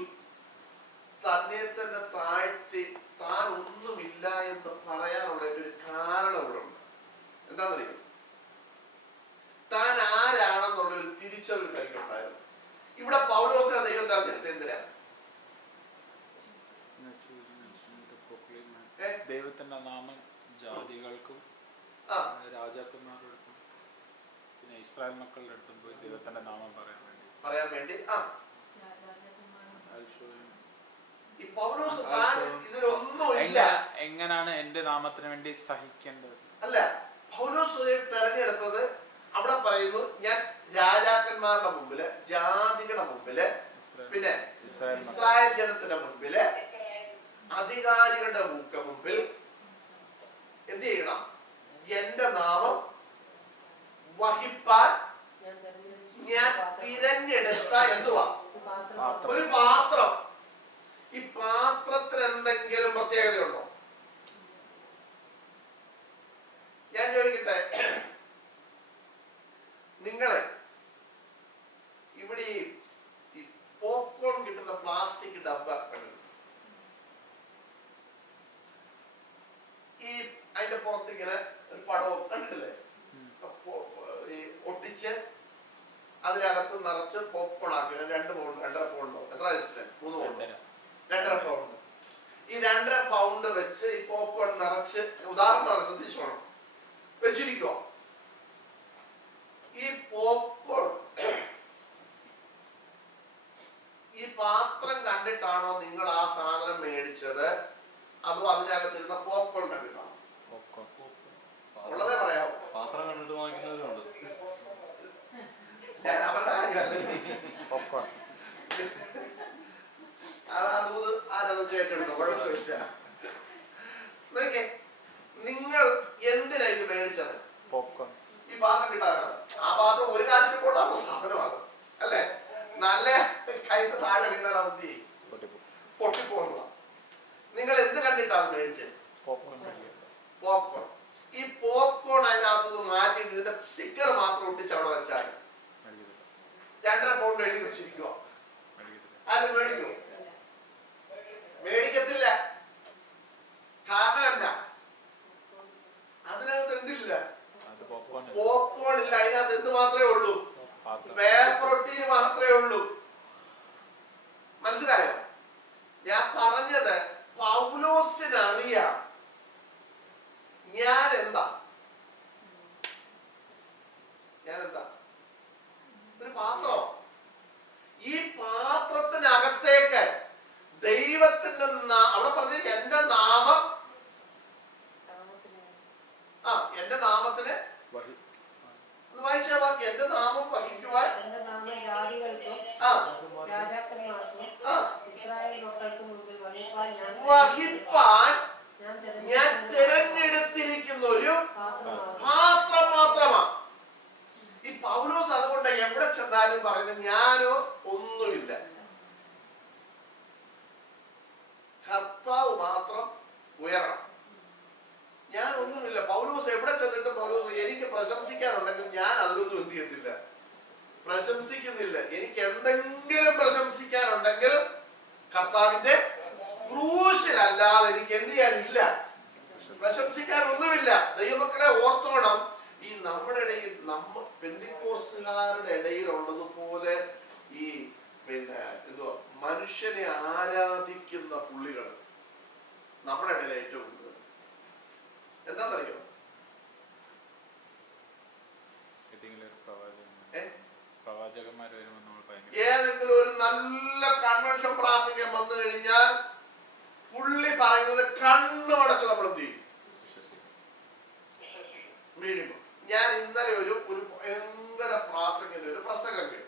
തന്നെ തന്നെ താഴ്ത്തി താൻ ഒന്നുമില്ല എന്ന് പറയാനുള്ള ഒരു കാരണം ഇവിടെ ഉണ്ട്. എന്താണെന്നറിയോ? താൻ ആരാണെന്നുള്ള ഒരു തിരിച്ചറിവ് തനിക്കുണ്ടായിരുന്നു. ഇവിടെ പൗലോസിനെ ദൈവം തെരഞ്ഞെടുത്ത് എന്തിനാണ്? ദൈവത്തിന്റെ നാമം ജാതികൾക്കും രാജാക്കന്മാരുടെ അടുത്തും പിന്നെ ഇസ്രായേൽ മക്കളുടെ അടുത്തും പോയി ദൈവത്തിന്റെ നാമം പറയാൻ വേണ്ടി ഈ പൗലോസ് താൻ ഇതിലൊന്നും ഇല്ല. എങ്ങനെയാണ് എന്റെ നാമത്തിന് വേണ്ടി സഹിക്കേണ്ടത്? അല്ല, പൗലോസ് തെരഞ്ഞെടുത്തത് അവിടെ പറയുന്നു, ഞാൻ രാജാക്കന്മാരുടെ മുമ്പില്, ജാതികളുടെ മുമ്പില്, പിന്നെ ഇസ്രായേൽ ജനത്തിന്റെ മുമ്പില്, അധികാരികളുടെ മുമ്പിൽ എന്ത് ചെയ്യണം? എന്റെ നാമം വഹിപ്പാൻ ഞാൻ തിരഞ്ഞെടുത്ത എന്തുവാ? ഒരു പാത്രം. ഈ പാത്രത്തിന് എന്തെങ്കിലും പ്രത്യേകതയുണ്ടോ? ഞാൻ ചോദിക്കട്ടെ, നിങ്ങളെ ഇവിടെ ഈ പോപ്കോൺ കിട്ടുന്ന പ്ലാസ്റ്റിക് ഡബ്ബ ഈ അതിന്റെ പുറത്ത് ഇങ്ങനെ ഒരു പടവും കണ്ടിട്ടില്ലേ? ഈ ഒട്ടിച്ച് അതിനകത്ത് നിറച്ച് പോപ്കോൺ ആക്കി 2 പൗണ്ട് 2.5 പൗണ്ടോ എത്ര 3 പൗണ്ട് 2.5 പൗണ്ട്. ഈ 2.5 പൗണ്ട് വെച്ച് ഈ പോപ്കോൺ നിറച്ച്, ഉദാഹരണമാണ്, ശ്രദ്ധിച്ചോണം, വെച്ചിരിക്കുക. ഈ പോപ്കോൺ ഈ പാത്രം കണ്ടിട്ടാണോ നിങ്ങൾ ആ സാധനം മേടിച്ചത്, അതോ അതിനകത്തിരുന്ന പോപ്കോൺ കണ്ടിട്ടാണോ? ഉള്ളതേ പറയാമോ? പാത്രം കണ്ടിട്ട് വാങ്ങിക്കുന്നവരുണ്ട്. ഞാൻ അവരുടെ നിങ്ങൾ എന്തിനാ ഇത് മേടിച്ചത്? ഈ പാത്രം കിട്ടാനാണ്. ആ പാത്രം ഒരു കാശിന് കൊള്ളാത്ത സാധനമാണ്, അല്ലേ? നല്ല കൈ താഴെ വീണാൽ അത് പൊട്ടിപ്പോകുന്നതാ. നിങ്ങൾ എന്ത് കണ്ടിട്ടാണ് മേടിച്ചത്? പോപ്കോൺ. ഈ പോപ്കോൺ അതിനകത്ത് മാറ്റിയിട്ട് ഇതിന്റെ സ്റ്റിക്കർ മാത്രം ഒട്ടിച്ച് അവിടെ വെച്ചാൽ 2.5 പൗണ്ട് എഴുതി വെച്ചിരിക്കുവോ? അത് മേടിക്കുമോ? മേടിക്കത്തില്ല. കാരണം എന്താ? അതിനകത്ത് എന്തില്ല? പോപ്കോൺ ഇല്ല. അതിനകത്ത് എന്ത് മാത്രമേ ഉള്ളൂ? വേപ്രോട്ടീൻ മാത്രമേ ഉള്ളൂ. മനസ്സിലായോ? ഞാൻ പറഞ്ഞത് പൗലോസിനറിയാം ഞാൻ എന്താ ഒരു പാത്രം. ഈ പാത്രത്തിനകത്തേക്ക് ദൈവത്തിന്റെ അവിടെ പറഞ്ഞ എന്റെ നാമം, എന്റെ നാമത്തിന് വായിച്ച വാക്ക്, എന്റെ നാമം വഹിക്കുവാൻ വഹിപ്പാൻ ഞാൻ തിരഞ്ഞെടുത്തിരിക്കുന്ന ഒരു പാത്രം മാത്രമാണ്. ഈ പൗലോസ് അതുകൊണ്ട് എവിടെ ചെന്നാലും പറയുന്നത് ഞാനോ ഒന്നുമില്ല, കർത്താവ് മാത്രം ഉയരണം, ഞാൻ ഒന്നുമില്ല. പൗലോസ് എവിടെ ചെന്നിട്ട് പൗലോസ് എനിക്ക് പ്രശംസിക്കാനുണ്ടെങ്കിൽ ഞാൻ അതിലൊന്നും എന്ത് ചെയ്യത്തില്ല, പ്രശംസിക്കുന്നില്ല. എനിക്ക് എന്തെങ്കിലും പ്രശംസിക്കാനുണ്ടെങ്കിൽ കർത്താവിന്റെ ക്രൂശിലല്ലാതെ എനിക്ക് എന്ത് ചെയ്യാനില്ല, പ്രശംസിക്കാൻ ഒന്നുമില്ല. ദൈവമക്കളെ ഓർത്തോണം, ഈ നമ്മുടെ ഇടയിൽ പെന്തിക്കോസ്തുകാരുടെ ഇടയിലുള്ളതുപോലെ ഈ എന്തുവാ മനുഷ്യനെ ആരാധിക്കുന്ന പുള്ളികൾ നമ്മുടെ ഇടയിൽ ഏറ്റവും കൂടുതൽ. എന്താണെന്നറിയോ? ഏതെങ്കിലും ഒരു നല്ല കൺവെൻഷൻ പ്രാസംഗം വന്നു കഴിഞ്ഞാൽ പുള്ളി പറയുന്നത് കണ്ണുമടച്ച് നമ്മൾ എന്ത് ചെയ്യും? വീഴും. ഞാൻ ഇന്നലെ ഒരു ഭയങ്കര ഒരു പ്രസംഗം കേട്ടു.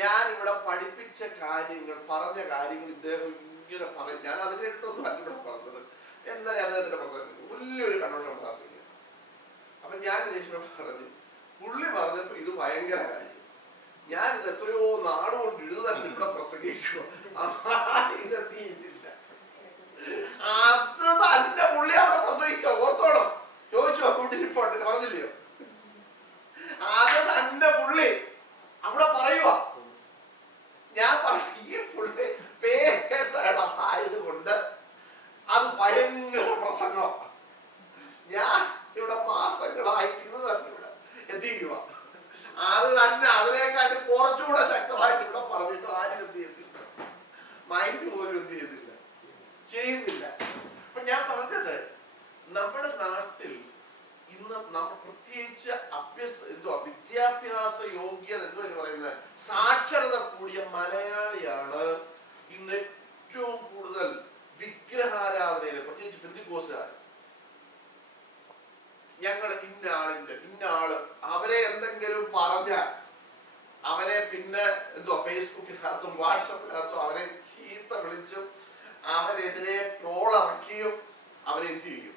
ഞാൻ ഇവിടെ പഠിപ്പിച്ച കാര്യങ്ങൾ, പറഞ്ഞ കാര്യങ്ങൾ ഇദ്ദേഹം ഇങ്ങനെ പറയും. ഞാൻ അത് കേട്ടൊന്നും അല്ല ഇവിടെ പറഞ്ഞത്. എന്നാലും അദ്ദേഹത്തിന്റെ പ്രസംഗം വലിയൊരു കണ്ണോളം പ്രസംഗം. അപ്പൊ ഞാൻ യേശുവിനോട് പറഞ്ഞു, പുള്ളി പറഞ്ഞപ്പോ ഇത് ഭയങ്കര കാര്യം, ഞാനിത് എത്രയോ നാളുകൊണ്ട് എഴുതാൻ ഇവിടെ പ്രസംഗിക്കുക, ഇതെത്തി ഇതില്ല. അത് തന്നെ പുള്ളി അവിടെ പ്രസംഗിക്കുക. ഓർത്തോണം, ചോദിച്ചോ കൂട്ടിരിപ്പോട്ട് പറഞ്ഞില്ലയോ? അത് തന്നെ പുള്ളി അവിടെ പറയുക. ഞാൻ ഈ പുള്ളി പേരായതുകൊണ്ട് അത് ഭയങ്കര പ്രസംഗം. ഞാൻ ഇവിടെ മാസങ്ങളായിട്ട് ഇത് തന്നെ ഇവിടെ എത്തിക്കുക. അത് തന്നെ അതിനേക്കാട്ടി കുറച്ചുകൂടെ ശക്തമായിട്ട് ഇവിടെ പറഞ്ഞിട്ട് ആരും എന്ത് ചെയ്യത്തില്ല, മൈൻഡ് പോലും എന്ത് ചെയ്തില്ല, ചെയ്യുന്നില്ല. അപ്പൊ ഞാൻ പറഞ്ഞത്, നമ്മുടെ നാട്ടിൽ ഇന്ന് നമ്മൾ പ്രത്യേകിച്ച് വിദ്യാഭ്യാസ യോഗ്യത എന്ന് പറയുന്നത് സാക്ഷരത കൂടിയ മലയാളിയാണ് ഇന്ന് ഏറ്റവും കൂടുതൽ വിഗ്രഹാരാധനയിൽ, പ്രത്യേകിച്ച് പെന്തിക്കോസുകാർ. ഞങ്ങൾ ഇന്ന ആള് അവരെ എന്തെങ്കിലും പറഞ്ഞാൽ അവരെ പിന്നെ എന്തോ ഫേസ്ബുക്കിനകത്തും വാട്സപ്പിനകത്തും അവരെ ചീത്ത വിളിച്ചും അവരെതിരെ ട്രോൾ ഇറക്കിയും അവരെന്ത് ചെയ്യും?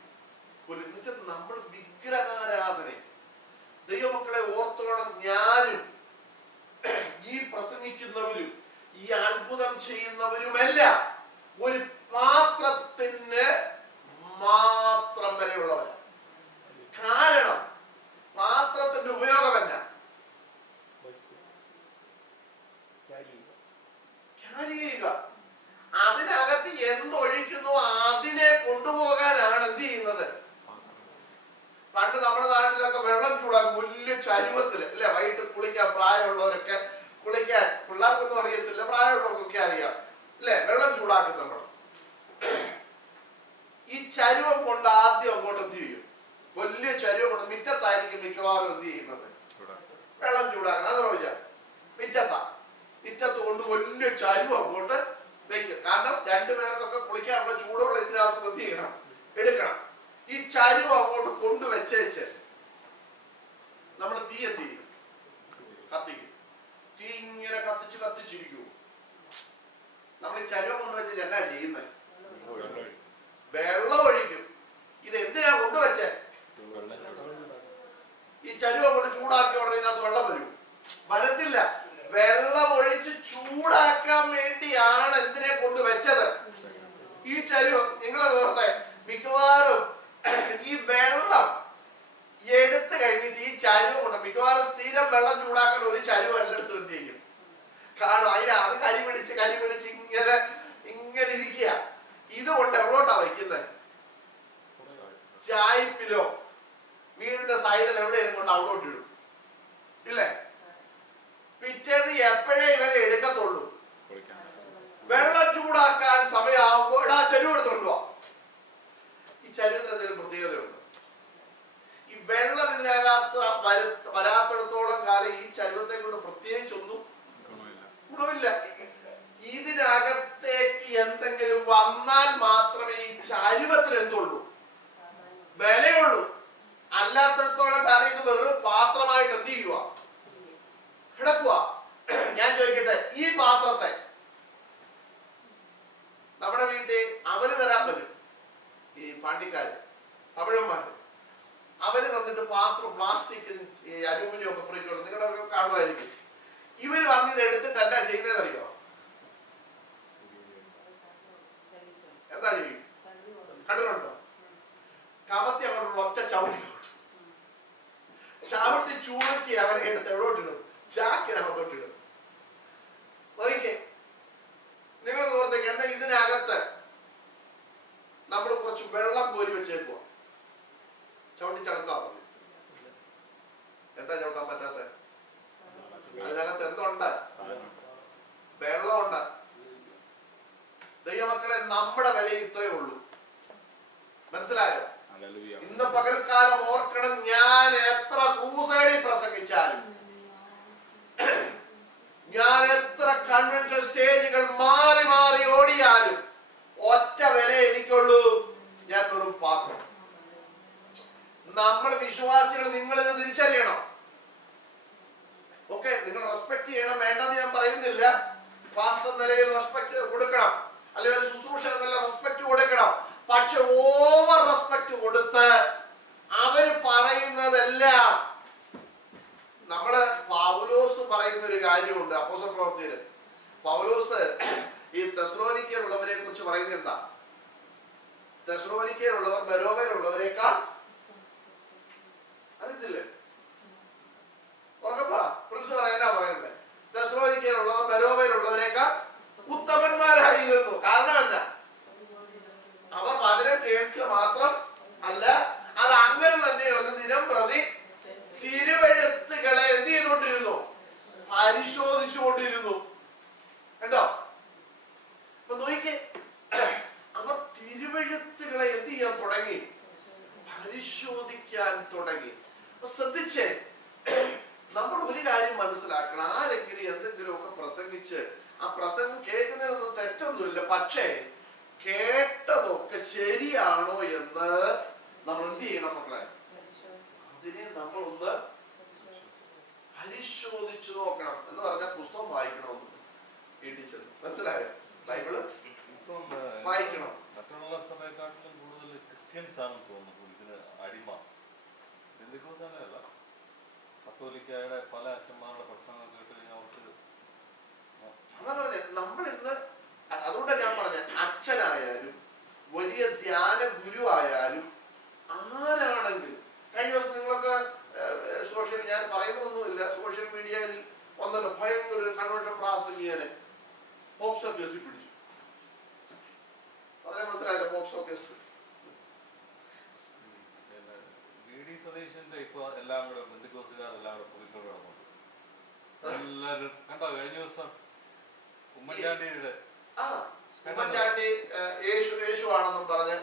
നമ്മൾ വിഗ്രഹാരാധന. ദൈവമക്കളെ ഓർത്തോളം, ഞാനും ഈ പ്രസംഗിക്കുന്നവരും ഈ അത്ഭുതം ചെയ്യുന്നവരുമെല്ലാം ഒരു പാത്രത്തിന് മാത്രം വരെയുള്ളവരാണ്. കാരണം പാത്രത്തിന്റെ ഉപയോഗം എന്നാ? ക്യാരി ചെയ്യുക. അതിനകത്ത് എന്തൊഴിക്കുന്നു അതിനെ കൊണ്ടുപോകാനാണ് എന്ത് ചെയ്യുന്നത്? പണ്ട് നമ്മുടെ നാട്ടിലൊക്കെ വെള്ളം ചൂടാക്കും വലിയ ചരുവത്തില്, അല്ലെ? വൈകിട്ട് കുളിക്കാൻ പ്രായമുള്ളവരൊക്കെ കുളിക്കാൻ, പിള്ളേർക്കൊന്നും അറിയത്തില്ല, പ്രായമുള്ളവർക്കൊക്കെ അറിയാം, അല്ലെ? വെള്ളം ചൂടാക്കും നമ്മൾ. ഈ ചരുവം കൊണ്ട് ആദ്യം അങ്ങോട്ട് എന്ത് ചെയ്യും? വലിയ ചരുവം കൊണ്ട് മിറ്റത്തായിരിക്കും മിക്കവാറും എന്ത് ചെയ്യുന്നത്? വെള്ളം ചൂടാക്കണം. അതെന്ന് ചോദിച്ചാൽ മിറ്റത്ത് കൊണ്ട് വലിയ ചരുവം അങ്ങോട്ട് വെക്കും. കാരണം രണ്ടുപേർക്കൊക്കെ കുളിക്കാനുള്ള ചൂടുള്ള ഇതിനകത്ത് എന്ത് ചെയ്യണം? എടുക്കണം. ഈ ചരുവം അങ്ങോട്ട് കൊണ്ടുവച്ചേച്ച് നമ്മൾ തീ എന്ത് ചെയ്യും? കത്തിക്കും. തീ ഇങ്ങനെ കത്തിച്ചിരിക്കൂ. നമ്മൾ ഈ ചരുവം കൊണ്ടുവച്ച് എന്നാ ചെയ്യുന്നത്? വെള്ളം ഒഴിക്കും. ഇത് എന്തിനാ കൊണ്ടുവച്ചേ? ഈ ചരുവം കൊണ്ട് ചൂടാക്കി ഉടനെ ഇതിനകത്ത് വെള്ളം വരും? വരത്തില്ല. വെള്ളം ഒഴിച്ച് ചൂടാക്കാൻ വേണ്ടിയാണ് എന്തിനെ കൊണ്ടുവച്ചത്? ഈ ചരുവം. നിങ്ങളെ നോക്കട്ടെ, മിക്കവാറും ഈ വെള്ളം എടുത്തു കഴിഞ്ഞിട്ട് ഈ ചരുവം കൊണ്ട് മിക്കവാറും സ്ഥിരം വെള്ളം ചൂടാക്കാൻ ഒരു ചരുവം എല്ലായിടത്തും എന്ത് ചെയ്യും? കാരണം അത് കരി പിടിച്ച് ഇങ്ങനെ ഇരിക്കുക. ഇതുകൊണ്ട് എവിടോട്ടാ വയ്ക്കുന്നത്? ചായ്പിലോ വീടിന്റെ സൈഡിൽ എവിടെയും കൊണ്ട് അവിടോട്ട് ഇടും, ഇല്ലേ? പിറ്റേന്ന് എപ്പോഴേ ഇവരെ എടുക്കത്തുള്ളൂ? വെള്ളം ചൂടാക്കാൻ സമയമാകുമ്പോൾ ആ ചരുവ് എടുത്തോണ്ട് പോവാം. ഈ ചരുവിന് എന്തെങ്കിലും പ്രത്യേകതയുണ്ട്? ഈ വെള്ളം ഇതിനകത്ത് വരാത്തിടത്തോളം കാലം ഈ ചരുവത്തെ കൊണ്ട് പ്രത്യേകിച്ചൊന്നും ഗുണമില്ല. ഇതിനകത്തേക്ക് എന്തെങ്കിലും വന്നാൽ മാത്രമേ ഈ ചരുവത്തിന് എന്തുള്ളൂ? വിലയുള്ളൂ. അല്ലാത്തിടത്തോളം കാലം ഇത് വെറും പാത്രമായിട്ട് എന്ത് ചെയ്യുക? കിടക്കുക. ഞാൻ ചോദിക്കട്ടെ, ഈ പാത്രത്തെ നമ്മുടെ വീട്ടിൽ അവര് തരാൻ വരും, ഈ പാണ്ടിക്കാര്, തമിഴന്മാര്. അവര് തന്നിട്ട് പാത്രം പ്ലാസ്റ്റിക്, അലൂമിനിയം ഒക്കെ കുറിക്കുള്ളൂ. നിങ്ങളുടെ കാണുമായിരിക്കും. ഇവര് വന്ന് ഇത് എടുത്തിട്ട് എന്താ ചെയ്യുന്നതെന്നറിയോ? എന്താ ചെയ്യും? കണ്ടിട്ടുണ്ടോ? കമത്തി അങ്ങോട്ടുള്ള ഒറ്റ ചവിട്ടി ചൂടക്കി അവനെ എടുത്ത് എവിടോട്ടിടും? ചാക്കിനകത്തോട്ടിടും. നോക്കിക്കേ, നിങ്ങൾ ഓർത്തേക്ക്, എന്നാ ഇതിനകത്ത് നമ്മൾ കുറച്ച് വെള്ളം കോരി വെച്ചേക്കുക. ചവിട്ടി ചവിട്ടാൻ മതി. എന്താ ചവിട്ടാൻ പറ്റാത്ത? അതിനകത്ത് എന്തുണ്ട്? വെള്ളമുണ്ട്. ദൈവമക്കളെ, നമ്മുടെ വില ഇത്രയേ ഉള്ളൂ. മനസ്സിലായോ? ഇന്ന് പകൽക്കാലം ഓർക്കണം, ഞാൻ എത്ര ക്രൂസൈഡിൽ പ്രസംഗിച്ചാലും, ഞാൻ എത്ര കൺവെൻഷൻ സ്റ്റേജുകൾ മാറി മാറി ഓടിയാലും ഒറ്റ വില എനിക്കുള്ളൂ, ഞാൻ വെറും പാത്രം. നമ്മൾ വിശ്വാസികൾ നിങ്ങളിത് തിരിച്ചറിയണം. ഓക്കെ, നിങ്ങൾ റെസ്പെക്ട് ചെയ്യണം, വേണ്ടെന്ന് ഞാൻ പറയുന്നില്ല. പാസ്റ്റർ നിലയിൽ റെസ്പെക്ട് കൊടുക്കണം, അല്ലെങ്കിൽ ഒരു ശുശ്രൂഷ നല്ല റെസ്പെക്ട് കൊടുക്കണം. പക്ഷെ ഓവർ റെസ്പെക്ട് കൊടുത്ത് അവര് പറയുന്നതെല്ലാം, നമ്മള് പൗലോസ് പറയുന്ന ഒരു കാര്യമുണ്ട് അപ്പോസ്തല പ്രവൃത്തിയില്. പൗലോസ് ഈ തെസ്സലോനിക്കയിലുള്ളവരെ കുറിച്ച് പറയുന്നത് എന്താ? തെസ്സലോനിക്കയിലുള്ളവർ ബെരോവയിലുള്ളവരെക്കാൾ അറിയത്തില്ലേ? പ്രിൻസ് പറയാനാ പറയുന്നത്. തെസ്സലോനിക്കയിലുള്ളവർ ബെരോവയിലുള്ളവരെക്കാൾ ഉത്തമന്മാരായിരുന്നു. കാരണം എന്താ? അവർ വചനം കേൾക്കുക മാത്രം അല്ല, അത് അങ്ങനെ തന്നെ ഒന്ന് ദിനം പ്രതി തിരുവെഴുത്തുകളെ എന്ത് ചെയ്തുകൊണ്ടിരുന്നു? പരിശോധിച്ചുകൊണ്ടിരുന്നു. കണ്ടോ? അപ്പൊ നോക്കിക്കേ, അവർ തിരുവെഴുത്തുകളെ എന്ത് ചെയ്യാൻ തുടങ്ങി? പരിശോധിക്കാൻ തുടങ്ങി. അപ്പൊ ശ്രദ്ധിച്ചേ, നമ്മൾ ഒരു കാര്യം മനസ്സിലാക്കണം. ആരെങ്കിലും എന്തെങ്കിലുമൊക്കെ പ്രസംഗിച്ച് ആ പ്രസംഗം കേൾക്കുന്നതിനൊന്നും തെറ്റൊന്നുമില്ല. പക്ഷേ കേട്ടതൊക്കെ ശരിയാണോ എന്ന് നമ്മൾ എന്ത് ചെയ്യണം മക്കളെ? അതിനെ നമ്മളൊന്ന് പരിശോധിച്ചു നോക്കണം. എന്ന് പറഞ്ഞാൽ പുസ്തകം വായിക്കണമെന്ന് വീട്ടിൽ ചെന്ന്. മനസ്സിലായോ? ബൈബിള് വായിക്കണം. മറ്റുള്ള സമയക്കാട്ടിലും കൂടുതൽ ക്രിസ്ത്യൻസ് ആണെന്ന് തോന്നുന്നു ഇതിന് അടിമ. ബന്ധുക്കോസല്ല, കത്തോലിക്കയുടെ പല അച്ഛന്മാരുടെ പ്രസംഗം കേട്ട് കഴിഞ്ഞാൽ അവർക്ക് അതാ പറഞ്ഞ നമ്മളിന്ന്. അതുകൊണ്ടാണ് ഞാൻ പറഞ്ഞ അച്ഛനായാലും വലിയ ധ്യാന ഗുരു ആയാലും ആരാണെങ്കിലും. കഴിഞ്ഞ ദിവസം നിങ്ങളൊക്കെ സോഷ്യൽ, ഞാൻ പറയുന്നൊന്നുമില്ല, സോഷ്യൽ മീഡിയയിൽ വന്നല്ലോ ഭയങ്കര ഒരു കൺവെൻഷൻ പ്രാസംഗികനെ പോക്സോ കേസിൽ പിടിച്ചു. പറഞ്ഞാൽ മനസ്സിലായല്ലോ പോക്സോ കേസ്. സതീശന്റെ ഇപ്പൊ എല്ലാം കൂടെ ബന്ധുക്കോസുകാരെല്ലാം കൂടെ പോയിക്കൊണ്ട് കിടന്നുണ്ട്. എല്ലാരും കണ്ടോ? കഴിഞ്ഞ ദിവസം ഉമ്മൻചാണ്ടിയുടെ ഉമ്മൻചാണ്ടി യേശു ആണെന്നും പറഞ്ഞ്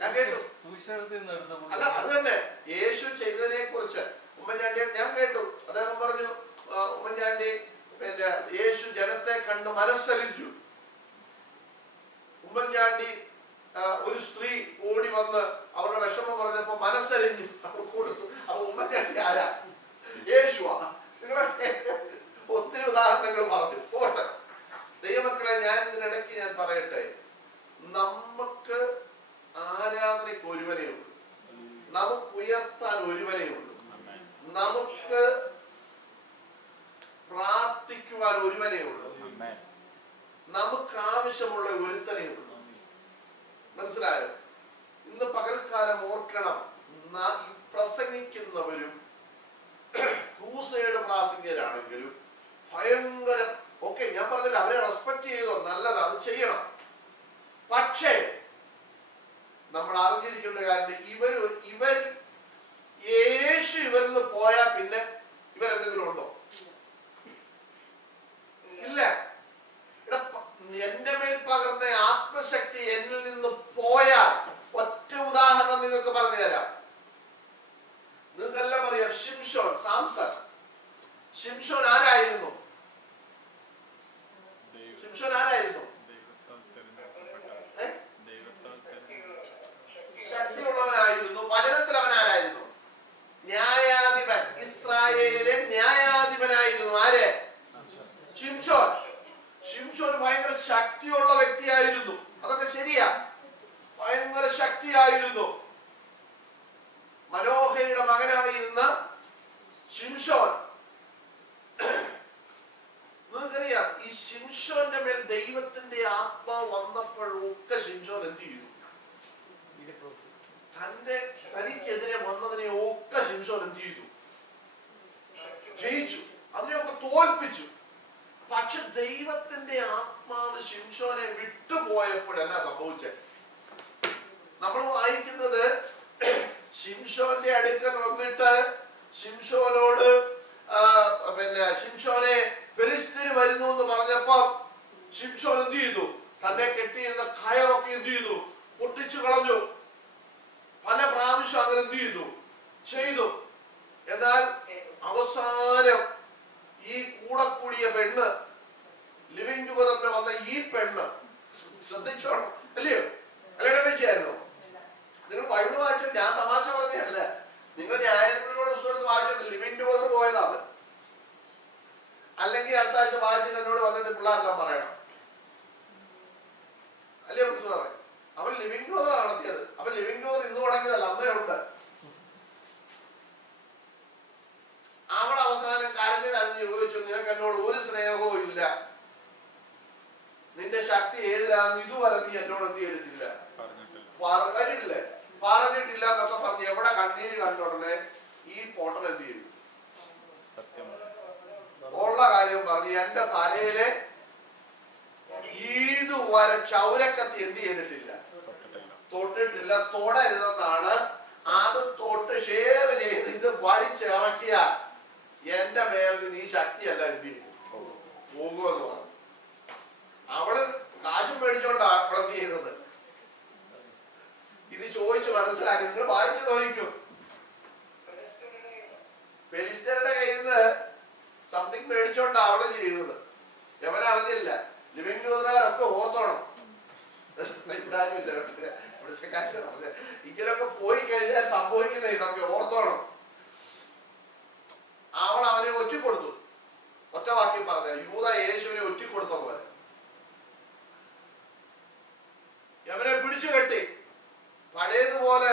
ഞാൻ കേട്ടു. സുവിശേഷത്തിൽ നിന്ന് എടുത്ത അല്ല, അത് തന്നെ യേശു ചെയ്തതിനെ കുറിച്ച് ഉമ്മൻചാണ്ടി ഞാൻ കേട്ടു. അദ്ദേഹം പറഞ്ഞു ഉമ്മൻചാണ്ടി പിന്നെ യേശു ജനത്തെ കണ്ട് മനസ്സലിച്ചു. ഉമ്മൻചാണ്ടി ഒരു സ്ത്രീ ഓടി വന്ന് അവരുടെ വിഷമം പറഞ്ഞപ്പോ മനസ്സലിഞ്ഞു അവർ കൊടുത്തു. അപ്പൊ ഉമ്മൻചാണ്ടി ആരാ? യേശുവാ. നിങ്ങളെ ഒത്തിരി ഉദാഹരണങ്ങൾ പറഞ്ഞു. പോട്ടെ ദൈവമക്കളെ, ഞാൻ ഇതിനിടയ്ക്ക് ഞാൻ പറയട്ടെ, നമുക്ക് ആരാധനയ്ക്ക് ഒരുവനേ ഉള്ളൂ, നമുക്ക് ഉയർത്താൻ ഒരുവനേ ഉള്ളൂ, നമുക്ക് പ്രാർത്ഥിക്കുവാൻ ഒരുവനേ ഉള്ളൂ, നമുക്ക് ആവശ്യമുള്ള ഒരുത്തനേ ഉള്ളൂ. മനസ്സിലായോ? ഇന്ന് പകൽക്കാലം ഓർക്കണം, പ്രസംഗിക്കുന്നവരും ക്രൂസൈഡ് പ്രാസംഗികരാണെങ്കിലും ഭയങ്കര ഓക്കെ, ഞാൻ പറഞ്ഞില്ല അവരെ റെസ്പെക്ട് ചെയ്തോ, നല്ലത്, അത് ചെയ്യണം. പക്ഷേ നമ്മൾ അറിഞ്ഞിരിക്കേണ്ട കാര്യം, ഇവർ യേശു ഇവരിൽ നിന്ന് പോയാൽ പിന്നെ ഇവരെന്തെങ്കിലും ഉണ്ടോ? ഇല്ല. എന്റെ മേൽ പകർന്ന ആത്മശക്തി എന്നിൽ നിന്ന് പോയാൽ, ഒറ്റ ഉദാഹരണം നിങ്ങൾക്ക് പറഞ്ഞു തരാം. നിങ്ങൾക്കെല്ലാം അറിയാം ശിംശോൻ, സാംസൺ. ശിംശോൻ ആരായിരുന്നു? ശിംശോൻ ആരായിരുന്നു? ശക്തിയുള്ളവനായിരുന്നു. വചനത്തിൽ അവൻ ആരായിരുന്നു? ന്യായാധിപൻ. ഇസ്രായേലിലെ ന്യായാധിപനായിരുന്നു. ആര്? ശിംശോൻ. ശിംശോൻ ഭയങ്കര ശക്തിയുള്ള വ്യക്തിയായിരുന്നു. അതൊക്കെ ശരിയാ, ഭയങ്കര ശക്തിയായിരുന്നു. മനോഹയുടെ മകനായിരുന്ന ശിംശോൻ. നിങ്ങൾക്കറിയാം, ഈ ശിംശോന്റെ മേൽ ദൈവത്തിന്റെ ആത്മാവ് വന്നപ്പോഴൊക്കെ ശിംശോൻ എന്ത് ചെയ്തു? തനിക്കെതിരെ വന്നതിനെ ഒക്കെ ശിംശോൻ എന്ത് ചെയ്തു? ജയിച്ചു, അതിനെയൊക്കെ തോൽപ്പിച്ചു. പക്ഷെ ദൈവത്തിന്റെ ആത്മാവ് ശിംശോനെ വിട്ടുപോയപ്പോഴെന്നാ സംഭവിച്ചത്? നമ്മൾ വായിക്കുന്നത് ശിംശോന്റെ അടുക്കൽ വന്നിട്ട് ശിംശോനോട് പിന്നെ ശിംശോനെ ഫെലിസ്തീന് വരുന്നു എന്ന് പറഞ്ഞപ്പോ ശിംശോൻ എന്ത് ചെയ്തു? തന്നെ കെട്ടിയിരുന്ന കയറൊക്കെ എന്ത് ചെയ്തു? പൊട്ടിച്ചു കളഞ്ഞു. പല പ്രാവശ്യം അങ്ങനെ എന്ത് ചെയ്തു? എന്നാൽ അവസാനം ഈ കൂടെ കൂടിയ പെണ്ണ്, ലിവിങ് ടുഗദറിന് വന്ന ഈ പെണ്ണ്, ശ്രദ്ധിച്ചോണം, അല്ലയോ? കല്യാണം കഴിച്ചായിരുന്നോ? നിങ്ങൾ ബൈബിൾ വായിച്ചു, ഞാൻ തമാശ പറഞ്ഞതല്ല. നിങ്ങൾ ന്യായാധിപനോട് പുസ്തകത്ത് വായിച്ചത് ലിവിങ് ടുഗദർ പോയതാണ്. അല്ലെങ്കിൽ അടുത്ത ആഴ്ച വായിച്ചിട്ട് എന്നോട് വന്നിട്ട് പിള്ളേരെല്ലാം പറയണം, അല്ലേ? മനസ്സിലാവേ? അവൻ ലിവിങ് ടുഗദർ നടത്തിയത്. അവൻ ലിവിങ് ടുഗദർ ഇന്ന് തുടങ്ങിയതല്ല, അന്നേ ഉണ്ട്. അവൾ അവസാനം കരഞ്ഞ് ചോദിച്ചു, നിനക്ക് എന്നോട് ഒരു സ്നേഹവും ഇല്ല, നിന്റെ ശക്തി ഏതിലാന്ന് ഇതുവരെ നീ എന്നോട് എന്ത് ചെയ്തിട്ടില്ല, പറഞ്ഞിട്ടില്ല എന്നൊക്കെ പറഞ്ഞ് എവിടെ കണ്ണീര് കണ്ടോടനെ ഈ പോട്ടൻ എന്ത് ചെയ്തു? ഉള്ള കാര്യം പറഞ്ഞ് എന്റെ തലയിലെ ഇതുവരെ ക്ഷൗരക്കത്തി എന്ത് ചെയ്തിട്ടില്ല, തൊട്ടിട്ടില്ല, തൊടരുതെന്നാണ്. അത് തൊട്ട് ഷേവ് ചെയ്ത് ഇത് വടിച്ചിറക്കിയ എന്റെ മേലിൽ നീ ശക്തിയല്ല എന്ത് ചെയ്യും പോകുമെന്ന് പറഞ്ഞു. അവള് കാശും മേടിച്ചോണ്ടാ അവളെന്ത് ചെയ്തത്? ഇത് ചോദിച്ചു മനസ്സിലാക്കി. നിങ്ങൾ വായിച്ചു നോക്കും. ചെയ്തത്. യവൻ അറിഞ്ഞില്ല. ലിവിംഗ് ജൂതരൊക്കെ ഓർത്തോണം. ഇങ്ങനൊക്കെ പോയി കഴിഞ്ഞാൽ സംഭവിക്കുന്ന ഇതൊക്കെ ഓർത്തോണം. അവൾ അവനെ ഒറ്റിക്കൊടുത്തു. ഒറ്റ വാക്കി പറഞ്ഞ യൂദ യേശുവിനെ ഒറ്റിക്കൊടുത്ത പോലെ യവനെ പിടിച്ചു കെട്ടി. പഴയതുപോലെ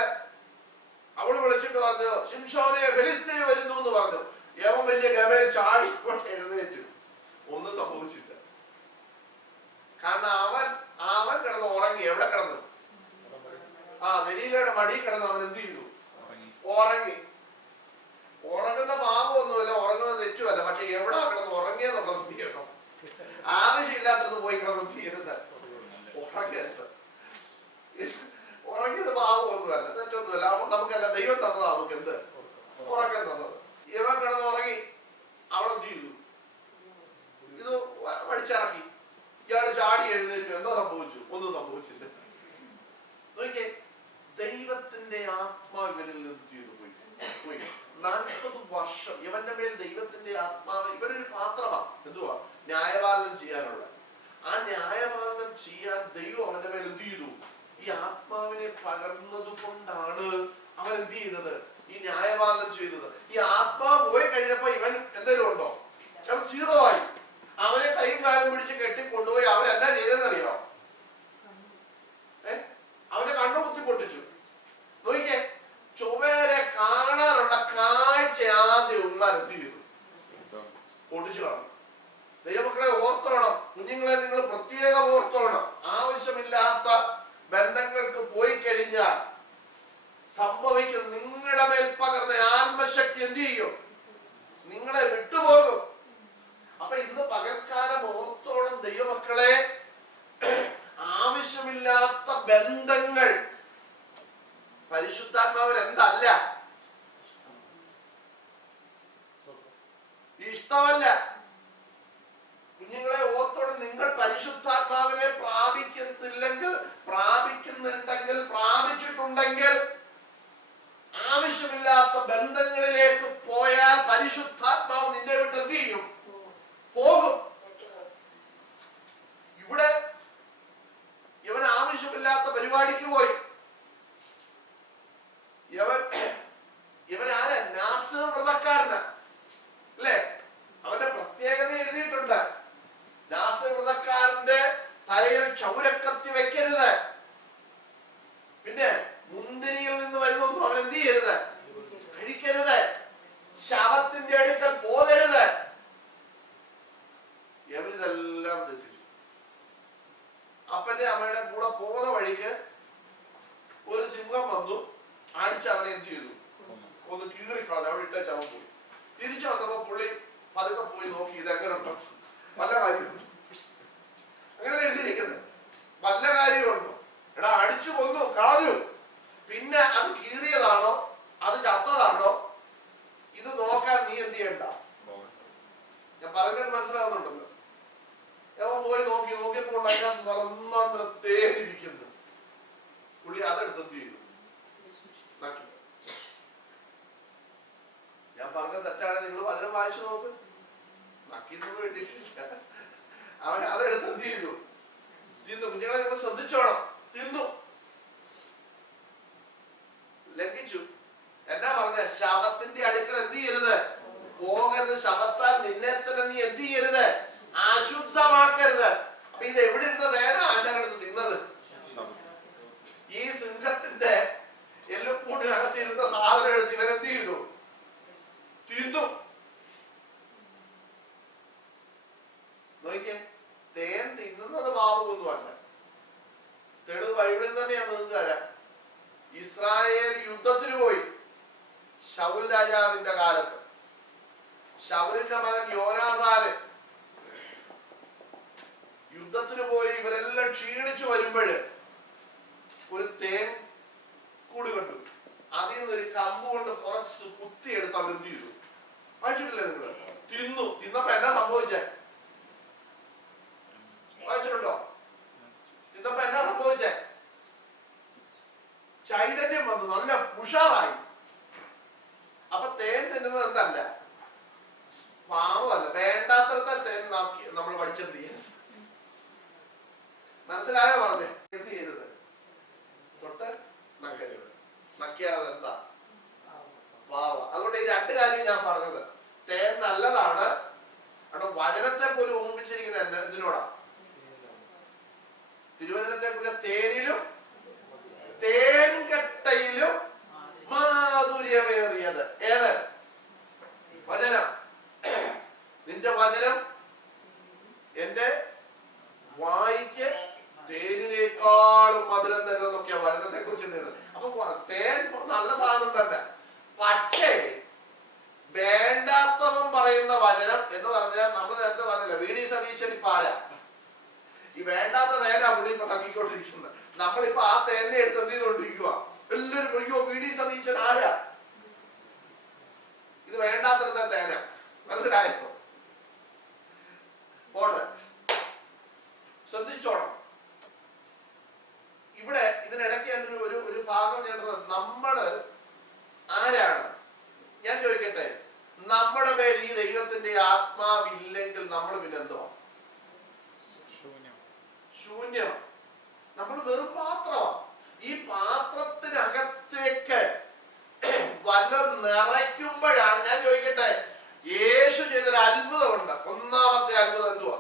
അവൾ വിളിച്ചിട്ട് പറഞ്ഞു, ശിംശോനെ ഫെലിസ്തീന് വരുന്നു എന്ന് പറഞ്ഞു. യവൻ വലിയ ഗമയിൽ ചാടിക്കൊണ്ട് എഴുന്നേറ്റു. ഒന്നും സംഭവിച്ചില്ല. കാരണം അവൻ കിടന്ന് ഉറങ്ങി. എവിടെ കിടന്ന്? ദലീലയുടെ മടി കിടന്ന് അവൻ എന്ത് ചെയ്തു? ഉറങ്ങി. ഉറങ്ങുന്ന പാപമൊന്നുമില്ല, ഉറങ്ങുന്ന തെറ്റുമല്ല. പക്ഷെ എവിടെ കിടന്ന് ഉറങ്ങിയെന്നുള്ളത് എന്ത് ചെയ്യണം? ആവശ്യമില്ലാത്തത് പോയി കിടന്ന് എന്ത് ചെയ്തത്? ഉറങ്ങിയത്. ഉറങ്ങിയത് പാപമൊന്നുമല്ല, തെറ്റൊന്നുമല്ല. നമുക്കല്ല, ദൈവം തന്നതാ നമുക്ക് എന്ത് ഉറക്കം തന്നത്. ഇവൻ കിടന്ന് ഉറങ്ങി. അവളെന്ത് ചെയ്തു? ഇത് പഠിച്ചിറക്കി. ഇയാൾ ചാടി എഴുന്നേറ്റു. എന്തോ സംഭവിച്ചു? ഒന്നും സംഭവിച്ചില്ല. നോക്കിയേ, ദൈവത്തിന്റെ ആത്മാവ് ഇവരിൽ നിന്ന് ചെയ്തു പോയി. 40 വർഷം ഇവന്റെ മേൽ ദൈവത്തിന്റെ ആത്മാവ്. ഇവരൊരു പാത്രമാണ്. എന്തുവാ? ന്യായപാലനം ചെയ്യാനുള്ള. ആ ന്യായപാലനം ചെയ്യാൻ ദൈവം അവന്റെ മേൽ എന്ത് ചെയ്തു? ഈ ആത്മാവിനെ പകർന്നത് കൊണ്ടാണ് അവൻ എന്ത് ചെയ്തത്? ഈ ന്യായപാലനം ചെയ്തത്. ഈ ആത്മാവ് പോയി കഴിഞ്ഞപ്പോ ഇവൻ എന്തെങ്കിലും ഉണ്ടോ? അവൻ 0 ആയി. അവനെ കൈയും കാലും പിടിച്ച് കെട്ടിക്കൊണ്ടുപോയി അവരെന്നാ ചെയ്തെന്നറിയോ? അവന്റെ കണ്ണു കുത്തി പൊട്ടിച്ചു. നോക്കിക്കേ, ചുവരെ കാണാനുള്ള കാഴ്ച ആദ്യം ഉമ്മാൻ എന്ത് ചെയ്തു? പൊട്ടിച്ചു കളഞ്ഞു. ദൈവമക്കളെ ഓർത്തോണം, കുഞ്ഞുങ്ങളെ നിങ്ങൾ പ്രത്യേകം ഓർത്തോണം. ആവശ്യമില്ലാത്ത ബന്ധങ്ങൾക്ക് പോയി കഴിഞ്ഞാൽ സംഭവിക്കും. നിങ്ങളുടെ മേൽ പകർന്ന ആത്മശക്തി എന്ത് ചെയ്യും? നിങ്ങളെ വിട്ടുപോകും. അപ്പൊ ഇന്ന് പകൽക്കാലം ഓർത്തോളം ദൈവമക്കളെ, ആവശ്യമില്ലാത്ത ബന്ധങ്ങൾ പരിശുദ്ധാത്മാവിന് എന്തല്ല? ഇഷ്ടമല്ല. കുഞ്ഞുങ്ങളെ ഓർത്തോളം, നിങ്ങൾ പരിശുദ്ധാത്മാവിനെ പ്രാപിച്ചിട്ടുണ്ടെങ്കിൽ ആവശ്യമില്ലാത്ത ബന്ധങ്ങളിലേക്ക് പോയാൽ പരിശുദ്ധാത്മാവ് നിന്നെ വിട്ട് എന്ത് ചെയ്യും? പോകും. ഇവിടെ ഇവൻ ആവശ്യമില്ലാത്ത പരിപാടിക്ക് പോയി. ഇവൻ ആരാ? നാസർ വ്രതക്കാരനാ അല്ലേ? അവന്റെ പ്രത്യേകത എഴുതിയിട്ടുണ്ട്. നാസർ വ്രതക്കാരന്റെ തലയിൽ ക്ഷൗരക്കത്തി വെക്കരുത്. പിന്നെ മുന്തിരിയിൽ നിന്ന് വരുന്നൊന്നും അവൻ എന്ത് ചെയ്യരുത്? കഴിക്കരുത്. ശവത്തിന്റെ അടുക്കൽ പോകരുത്. ഇവരിതെല്ലാം തെറ്റിച്ചു. അപ്പന്റെ അമ്മയുടെ കൂടെ പോകുന്ന വഴിക്ക് ഒരു സിംഹം വന്നു. അടിച്ച് അവനെ എന്ത് ചെയ്തു? ഒന്ന് കീറിക്കളഞ്ഞു. അവിടെ ഇട്ട ചവൻ പോയി. തിരിച്ചു വന്നപ്പോ പുള്ളി പതുക്കെ പോയി നോക്കി, ഇത് എങ്ങനെ ഉണ്ടോ? വല്ല കാര്യമുണ്ടോ? അങ്ങനെ എഴുതിയിരിക്കുന്നത്. വല്ല കാര്യമുണ്ടോ? എടാ, അടിച്ചു കൊന്നു, കളഞ്ഞു. പിന്നെ അത് കീറിയതാണോ അത് ചത്തതാണോ ഇത് നോക്കാൻ നീ എന്ത് ചെയ്യണ്ട. ഞാൻ പറഞ്ഞത് മനസ്സിലാവുന്നുണ്ടല്ലോ. അവൻ പോയി നോക്കിയപ്പോൾ അതിനകത്ത് നടന്നാന്തര തേടിയിരിക്കുന്നു. പുള്ളി അതെടുത്ത് എന്ത് ചെയ്തു? നക്കി. ഞാൻ പറഞ്ഞത് തെറ്റാണ്. നിങ്ങൾ പലരും വായിച്ചു നോക്ക്. നക്കിന്നൊന്നും എഴുതിയിട്ടില്ല. അവൻ അതെടുത്ത് എന്ത് ചെയ്തു? തിന്നു. കുഞ്ഞുങ്ങളെ നിങ്ങൾ ശ്രദ്ധിച്ചോണം. തിന്നു, ലംഘിച്ചു. എന്നാ പറഞ്ഞ? ശവത്തിന്റെ അടുക്കൽ എന്ത് ചെയ്യരുത്? പോകരുത്. ശവത്താൽ നിന്നെ തന്നെ നീ എന്ത് ചെയ്യരുത്? അശുദ്ധമാക്കരുത്. അപ്പൊ ഇത് എവിടെ ഇരുന്ന നേരെ ആശാനെടുത്ത് തിന്നത്? ഈ സിംഹത്തിന്റെ എല്ലുകൂടിനകത്ത് ഇരുന്ന സാധനം എടുത്ത് ഇവൻ എന്ത് ചെയ്തു? തിന്നു. നോക്കിയേ, തേൻ തിന്നുന്നത് പാപമൊന്നുമല്ല. തെളിവ് ബൈബിളിൽ തന്നെയാണ് നിങ്ങൾക്ക് തരാം. ഇസ്രായേൽ യുദ്ധത്തിന് പോയി. ശൗൽ രാജാവിന്റെ കാലത്ത് ശൗലിന്റെ മകൻ യോനാഥാന് യുദ്ധത്തിന് പോയി. ഇവരെല്ലാം ക്ഷീണിച്ചു വരുമ്പോഴ് ഒരു തേൻ കൂട് കണ്ടു. അതിൽ നിന്നൊരു കമ്പ് കൊണ്ട് കുറച്ച് കുത്തിയെടുത്ത് അവരെന്ത് ചെയ്തു? വായിച്ചിട്ടില്ലേ നിങ്ങള്? തിന്നു. തിന്നപ്പോ എന്നാ സംഭവിച്ചേ? വായിച്ചിട്ടുണ്ടോ? തിന്നപ്പോ എന്നാ സംഭവിച്ചേ? ചൈതന്യം വന്നു, നല്ല ഉഷാറായി. അപ്പൊ തേൻ തിന്നുന്നത് എന്തല്ല? പാവമല്ല. വേണ്ടാത്തരത്തെ തേൻ ഞാൻ പറഞ്ഞത്. തേൻ നല്ലതാണ്. അവിടെ വചനത്തെ പോലും ഓർമ്മിച്ചിരിക്കുന്നത് എന്തിനോടാ? തിരുവചനത്തെ കുറിച്ച് തേനിലും തേൻകട്ടയിലും മാധുര്യമേറിയത് ഏത്? വചനം. നിന്റെ വചനം എന്റെ വായിക്ക് തേനിനേക്കാളും മധുരം തരുന്നതൊക്കെയാ വചനത്തെ കുറിച്ച് ചിന്തിക്കുന്നത്. അപ്പൊ തേൻ നല്ല സാധനം തന്നെ. പക്ഷേ വേണ്ടാത്തവൻ പറയുന്ന വചനം എന്ന് പറഞ്ഞാൽ നമ്മൾ നേരത്തെ പറഞ്ഞില്ല, വി ഡി സതീശൻ ഇപ്പൊ ആരാ? ഈ വേണ്ടാത്ത തേനാ പുള്ളി ഇപ്പൊ തക്കിക്കൊണ്ടിരിക്കുന്നത്. നമ്മളിപ്പോ ആ തേനെ എടുത്ത് എന്ത് ചെയ്തോണ്ടിരിക്കുക? എല്ലാവരും പറയോ വി ഡി സതീശൻ ആരാ? ഇത് വേണ്ടാത്ത തേന. മനസ്സിലായോ? പോട്ടെ, ശ്രദ്ധിച്ചോണം. ഇവിടെ ഇതിനിടയ്ക്ക് ഞാൻ ഒരു ഭാഗം ചെയ്യേണ്ടത്, നമ്മള് ആരാണ്? ഞാൻ ചോദിക്കട്ടെ, നമ്മുടെ മേൽ ഈ ദൈവത്തിന്റെ ആത്മാവില്ലെങ്കിൽ നമ്മൾ പിന്നെ എന്തോ? ശൂന്യം. നമ്മൾ വെറും പാത്രമാണ്. ഈ പാത്രത്തിനകത്തേക്ക് വല്ലതും നിറയ്ക്കുമ്പോഴാണ്. ഞാൻ ചോദിക്കട്ടെ, യേശു ചെയ്തൊരു അത്ഭുതമുണ്ട്. ഒന്നാമത്തെ അത്ഭുതം എന്തുവാ?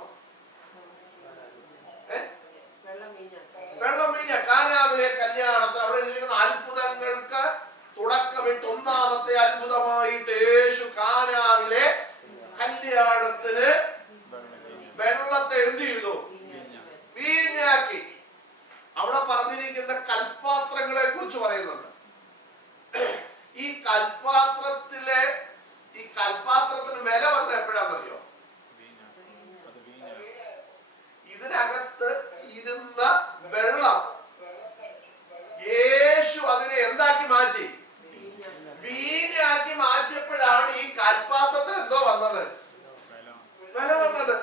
വെള്ളം വീഞ്ഞ. കാനാവിലെ കല്യാണത്തിൽ അവിടെ എഴുതിയിരിക്കുന്ന അത്ഭുതങ്ങൾക്ക് തുടക്കമിട്ട് ഒന്നാമത്തെ അത്ഭുതമായിട്ട് യേശു കാനാവിലെ കല്യാണത്തിന് വെള്ളത്തെ എന്ത് ചെയ്തു? വീഞ്ഞാക്കി. അവിടെ പറഞ്ഞിരിക്കുന്ന കൽപാത്രങ്ങളെ കുറിച്ച് പറയുന്നുണ്ട്. ഈ കൽപാത്രത്തിന് വില വന്ന എപ്പോഴാണെന്നറിയോ? ഇതിനകത്ത് ഇരുന്ന വെള്ളം യേശു അതിനെ എന്താക്കി മാറ്റി? വീഞ്ഞാക്കി മാറ്റിയപ്പോഴാണ് ഈ കൽപാത്രത്തിന് എന്തോ വന്നത്? വില വന്നത്.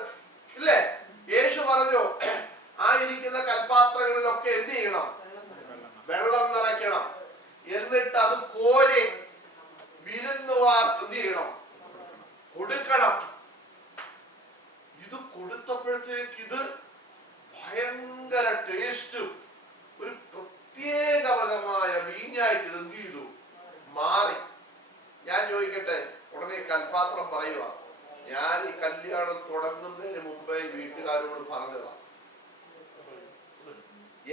ഇല്ലേ? യേശു പറഞ്ഞു, ആ ഇരിക്കുന്ന കൽപാത്രങ്ങളിലൊക്കെ എന്ത് ചെയ്യണം? വെള്ളം നിറയ്ക്കണം. എന്നിട്ട് അത് കോരി വിരുന്നുകാർക്ക് എന്ത് ചെയ്യണം? കൊടുക്കണം. ഇത് കൊടുത്തപ്പോഴത്തേക്ക് ഇത് ഭയങ്കര ടേസ്റ്റും ഒരു പ്രത്യേകപരമായ വീഞ്ഞായിട്ട് ഇത് എന്ത് ചെയ്തു? മാറി. ഞാൻ ചോദിക്കട്ടെ, ഉടനെ കൽപാത്രം പറയുക, ഞാൻ ഈ കല്യാണം തുടങ്ങുന്നതിന് മുമ്പേ വീട്ടുകാരോട് പറഞ്ഞതാ,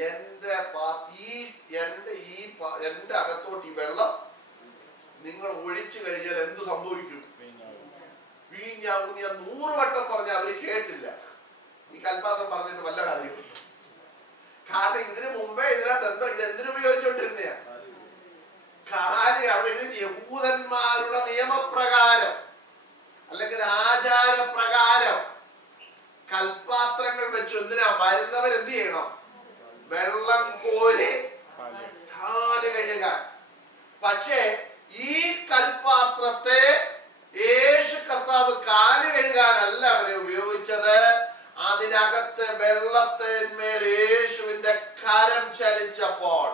എന്റെ അകത്തോട്ട് ഈ വെള്ളം നിങ്ങൾ ഒഴിച്ചു കഴിഞ്ഞാൽ എന്ത് സംഭവിക്കും? വീഞ്ഞാവും. ഞാൻ 100 വട്ടം പറഞ്ഞ അവര് കേട്ടില്ല. ഈ കൽപാത്രം പറഞ്ഞിട്ട് വല്ല കാര്യവും. കാരണം ഇതിനു മുമ്പേ ഇതിനകത്ത് എന്തോ ഇതെന്തിനു ഉപയോഗിച്ചോണ്ടിരുന്നയാ? കാര്യം അവിടെ ഇത് യഹൂദന്മാരുടെ നിയമപ്രകാരം അല്ലെങ്കിൽ ആചാരപ്രകാരം കൽപാത്രങ്ങൾ വെച്ച് എന്തിനാ വരുന്നവർ എന്ത് ചെയ്യണം? വെള്ളം കോരി കാല് കഴുകാൻ. പക്ഷേ ഈ കൽപാത്രത്തെ യേശു കർത്താവ് കാല് കഴുകാനല്ല അവരെ ഉപയോഗിച്ചത്. അതിനകത്ത് വെള്ളത്തിന്മേൽ യേശുവിന്റെ കരം ചലിച്ചപ്പോൾ,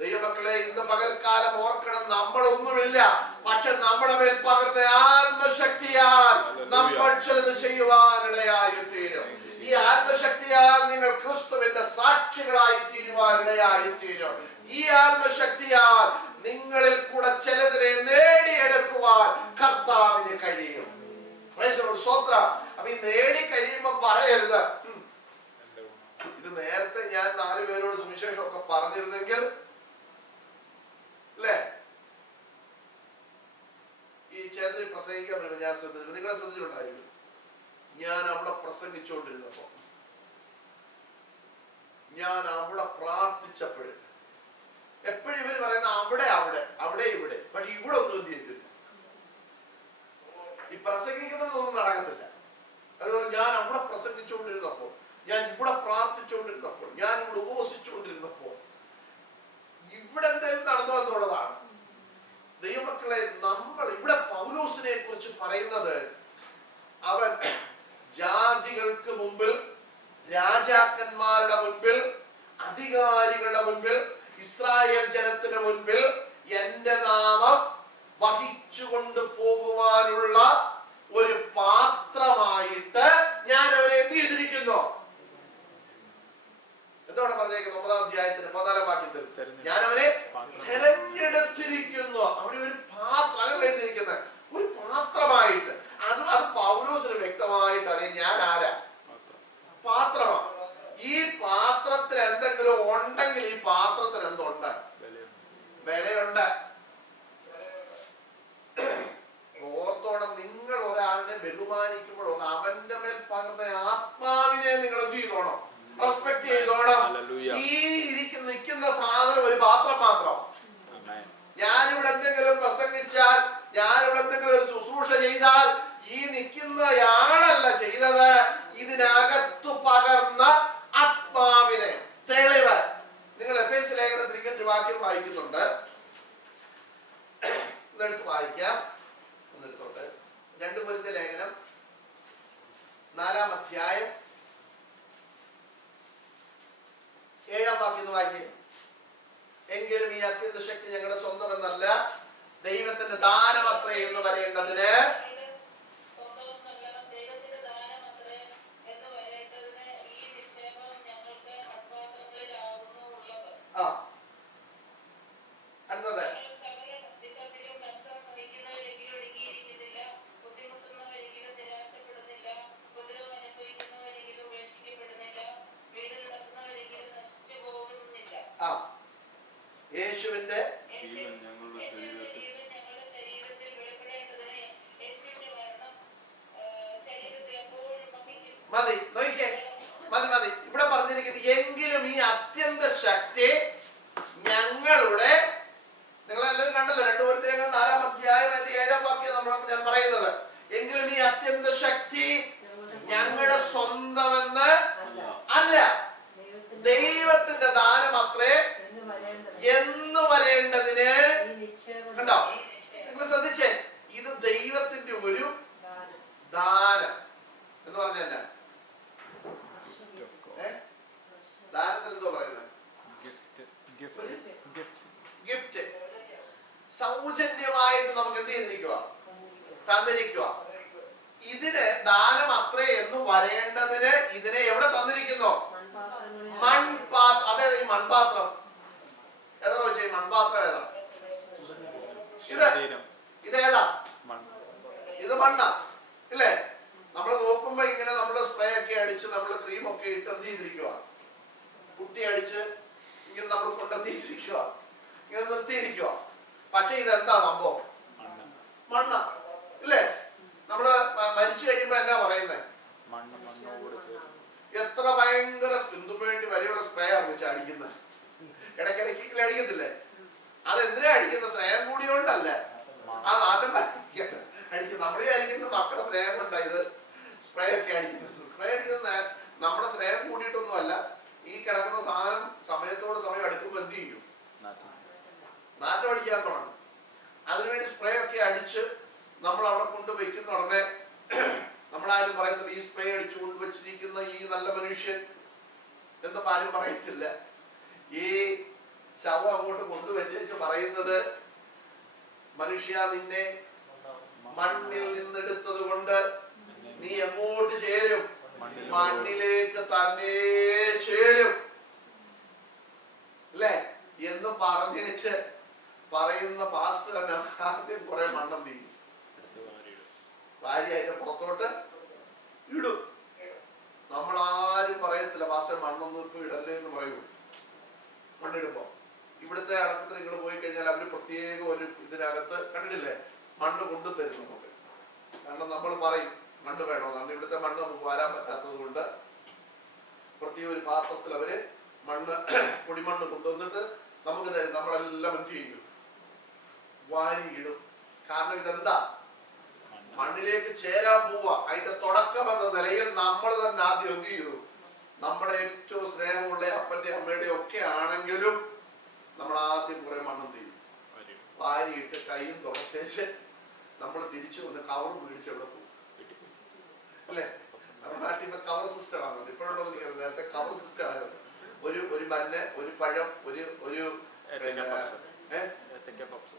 ദൈവമക്കളെ, ഇന്ന് പകൽക്കാലം ഓർക്കണം, നമ്മളൊന്നുമില്ല. പക്ഷെ നമ്മുടെ മേൽ പകർന്ന ആത്മശക്തിയാൽ നമ്മൾ ചിലത് ചെയ്യുവാനിടയായി തീരും. ഈ ആത്മശക്തിയാൽ നിങ്ങൾ ക്രിസ്തുവിന്റെ സാക്ഷികളായി തീരുവാനിടയായി തീരും. ഈ ആത്മശക്തിയാൽ നിങ്ങളിൽ കൂടെ ചിലതിനെ നേടിയെടുക്കുവാൻ കർത്താവിന് കഴിയും. അപ്പൊ ഈ നേടി കഴിയുമ്പോ പറയരുത്, ഇത് നേരത്തെ ഞാൻ 4 പേരോട് സുവിശേഷം ഒക്കെ പറഞ്ഞിരുന്നെങ്കിൽ, അല്ലേ? ഈ ചിലർ പ്രസംഗിക്കാൻ വരുമ്പോ ഞാൻ ശ്രദ്ധിച്ചു, നിങ്ങളെ ശ്രദ്ധിച്ചിട്ടുണ്ടായിരുന്നു. ഞാൻ അവിടെ പ്രസംഗിച്ചുകൊണ്ടിരുന്നപ്പോ, ഞാൻ അവിടെ പ്രാർത്ഥിച്ചപ്പോഴ് എപ്പോഴും ഇവര് പറയുന്ന അവിടെ ഇവിടെ, പക്ഷെ ഇവിടെ ഒന്നും എന്ത് ചെയ്തില്ല. ഈ പ്രസംഗിക്കുന്നതൊന്നും നടക്കത്തില്ല. അതുപോലെ ഞാൻ അവിടെ പ്രസംഗിച്ചുകൊണ്ടിരുന്നപ്പോ, ഞാൻ ഇവിടെ പ്രാർത്ഥിച്ചുകൊണ്ടിരുന്നപ്പോ, ഞാൻ ഇവിടെ ഉപവസിച്ചുകൊണ്ടിരുന്നപ്പോ ഇവിടെ എന്തെങ്കിലും നടന്നോ എന്നുള്ളതാണ്. ദൈവമക്കളെ, നമ്മൾ ഇവിടെ പൗലോസിനെ കുറിച്ച് പറയുന്നത്, അവൻ ജാതികൾക്ക് മുമ്പിൽ, രാജാക്കന്മാരുടെ മുൻപിൽ, അധികാരികളുടെ മുൻപിൽ, ഇസ്രായേൽ ജനത്തിന് മുൻപിൽ എന്റെ നാമം വഹിച്ചുകൊണ്ട് പോകുവാനുള്ള ഒരു പാത്രമായിട്ട് ഞാൻ അവനെ എന്ത് ചെയ്തിരിക്കുന്നു? എന്താണ് പറഞ്ഞേക്കുന്നത്? 9-ാം അധ്യായത്തിന് 14-ാം വാക്യത്തിൽ, ഞാൻ അവനെ തെരഞ്ഞെടുത്തിരിക്കുന്നു. അവനെ ഒരു പാത്രം എഴുതിയിരിക്കുന്നത്, ഒരു ഒന്നെടുത്ത് വായിക്കാം. ഒന്നെടുത്തോട്ടെ. 2 കൊരിന്ത്യർ ലേഖനം 4-ാം അധ്യായം 7-ാം വാക്യം ഒന്ന് വായിച്ചേ. എങ്കിലും ഈ അത്യന്ത ശക്തി ഞങ്ങളുടെ സ്വന്തമെന്നല്ല, ദൈവത്തിന്റെ ദാനമത്രേ എന്ന് വരേണ്ടതിന് അടുത്തത് യേശുവിന്റെ മതി നോക്കിക്കേ, മതി. ഇവിടെ പറഞ്ഞിരിക്കുന്നത് എങ്കിലും ഈ അത്യന്ത ശക്തി ഞങ്ങളുടെ, നിങ്ങളെല്ലാവരും കണ്ടല്ലോ 2 കൊരിന്ത്യർ 4-ാം അധ്യായം 7-ാം വാക്യം ഞാൻ പറയുന്നത്. എങ്കിലും ഈ അത്യന്ത ശക്തി ഞങ്ങളുടെ സ്വന്തമെന്ന് അല്ല, ദൈവത്തിന്റെ ദാനമത്രേ എന്ന് വരേണ്ടതിന്. കണ്ടോ, നിങ്ങൾ ശ്രദ്ധിച്ചേ, ഇത് ദൈവത്തിന്റെ ഒരു ദാനം എന്ന് പറഞ്ഞല്ല. ദാനത്തിൽ എന്തോ പറയുന്നത്? ഗിഫ്റ്റ്. സൗജന്യമായിട്ട് നമുക്ക് എന്ത് ചെയ്തിരിക്കുക? തന്നിരിക്കുക. ഇതിന് ദാനം അത്രേ എന്ന് വരേണ്ടതിന് ഇതിനെ എവിടെ തന്നിരിക്കുന്നു? മൺപാത്രം. അതായത് ഈ മൺപാത്രം ഏതാ ചോദിച്ചാൽ ഈ മൺപാത്രം ഏതാ? ഇതേതാ? ഇത് മണ്ണ ഇല്ലേ? നമ്മൾ നോക്കുമ്പോ ഇങ്ങനെ നമ്മള് സ്പ്രേ ഒക്കെ അടിച്ച് നമ്മള് ക്രീമൊക്കെ ഇട്ട് എന്ത് ചെയ്തിരിക്കുക? കുട്ടി അടിച്ച് ഇങ്ങനെ നമ്മൾ കൊണ്ടെത്തിയിരിക്കുക, ഇങ്ങനെ നിർത്തിയിരിക്കുക. പക്ഷെ ഇതെന്താ സംഭവം? മണ്ണ ഇല്ലേ? നമ്മള് മരിച്ചു കഴിയുമ്പോ എന്നാ പറയുന്നേ? എത്ര ഭയങ്കര എന്തുവേണ്ടി വരെയുള്ള സ്പ്രേ വെച്ച് അടിക്കുന്നത്, ഇടയ്ക്കിടയ്ക്ക് അടിക്കത്തില്ലേ? അതെന്തിനാ അടിക്കുന്ന? സ്നേഹം കൂടി കൊണ്ടല്ല, ആ നാട്ടം അടിക്കുന്നത്. നമ്മൾ വിചാരിക്കുന്ന മക്കളുടെ സ്നേഹം കൊണ്ടാ ഇത് സ്പ്രേ ഒക്കെ അടിക്കുന്നത്. സ്പ്രേ അടിക്കുന്നത് നമ്മുടെ സ്നേഹം കൂടിയിട്ടൊന്നും അല്ല. ഈ കിടക്കുന്ന സാധനം സമയത്തോട് സമയം അടുക്കുമ്പോൾ എന്ത് ചെയ്യും? നാറ്റം അടിക്കാൻ തുടങ്ങും. അതിനുവേണ്ടി സ്പ്രേ ഒക്കെ അടിച്ച് നമ്മൾ അവിടെ കൊണ്ട് വെക്കുന്ന ഉടനെ നമ്മളാരും പറയത്തില്ല ഈ സ്പ്രേ അടിച്ചു കൊണ്ട് വെച്ചിരിക്കുന്ന ഈ നല്ല മനുഷ്യൻ എന്ന് ആരും പറയത്തില്ല. ഈ ശവം അങ്ങോട്ട് കൊണ്ടുവച്ചു പറയുന്നത്, മനുഷ്യ നിന്നെ മണ്ണിൽ നിന്നെടുത്തത് കൊണ്ട് നീ എങ്ങോട്ട് ചേരും? മണ്ണിലേക്ക് തന്നെ ചേരും അല്ലേ എന്ന് പറഞ്ഞിച്ച് പറയുന്ന പാസ്റ്റർ തന്നെ ആദ്യം കുറെ മണ്ണം തീരും, ഭാര്യ അതിന്റെ പുറത്തോട്ട് ഇടും. നമ്മളാരും പറയത്തില്ല പാസ്റ്റർ മണ്ണൊന്നും ഇപ്പൊ ഇടല്ലേ എന്ന് പറയൂ. മണ്ണിടുമ്പോ ഇവിടുത്തെ അടക്കത്തിന് നിങ്ങൾ പോയി കഴിഞ്ഞാൽ അവര് പ്രത്യേക ഒരു ഇതിനകത്ത് കണ്ടിട്ടില്ലേ മണ്ണ് കൊണ്ടുതരും നമുക്ക്. കാരണം നമ്മൾ പറയും മണ്ണ് വേണോ, കാരണം ഇവിടുത്തെ മണ്ണ് നമുക്ക് വരാൻ പറ്റാത്തത് കൊണ്ട് പ്രത്യേക ഒരു പാത്രത്തിൽ അവര് മണ്ണ് പൊടിമണ്ണ് കൊണ്ടുവന്നിട്ട് നമുക്ക് തരും. നമ്മളെല്ലാം എന്ത് ചെയ്യും? വാരിയിടും. കാരണം ഇതെന്താ? മണ്ണിലേക്ക് ചേരാൻ പോവാ. അതിന്റെ തുടക്കം എന്ന നിലയിൽ നമ്മൾ തന്നെ ആദ്യം എന്ത് ചെയ്തു? നമ്മുടെ ഏറ്റവും സ്നേഹമുള്ള അപ്പന്റെ അമ്മയുടെ ഒക്കെ ആണെങ്കിലും നമ്മൾ ആദ്യം കുറെ മണ്ണും ചെയ്യും, വാരിയിട്ട് കൈയും തുടച്ചേച്ച് നമ്മൾ തിരിച്ചു വന്ന് കവർ മേടിച്ച് എവിടെ പോകും അല്ലെ? നമ്മുടെ നാട്ടിൽ ഇപ്പൊ കവർ സിസ്റ്റം ആണ്. ഇപ്പോഴുള്ള നേരത്തെ കവർ സിസ്റ്റം ആയത്. ഒരു മഞ്ഞ, ഒരു പഴം, ഒരു ഏത്തക്ക പപ്സ്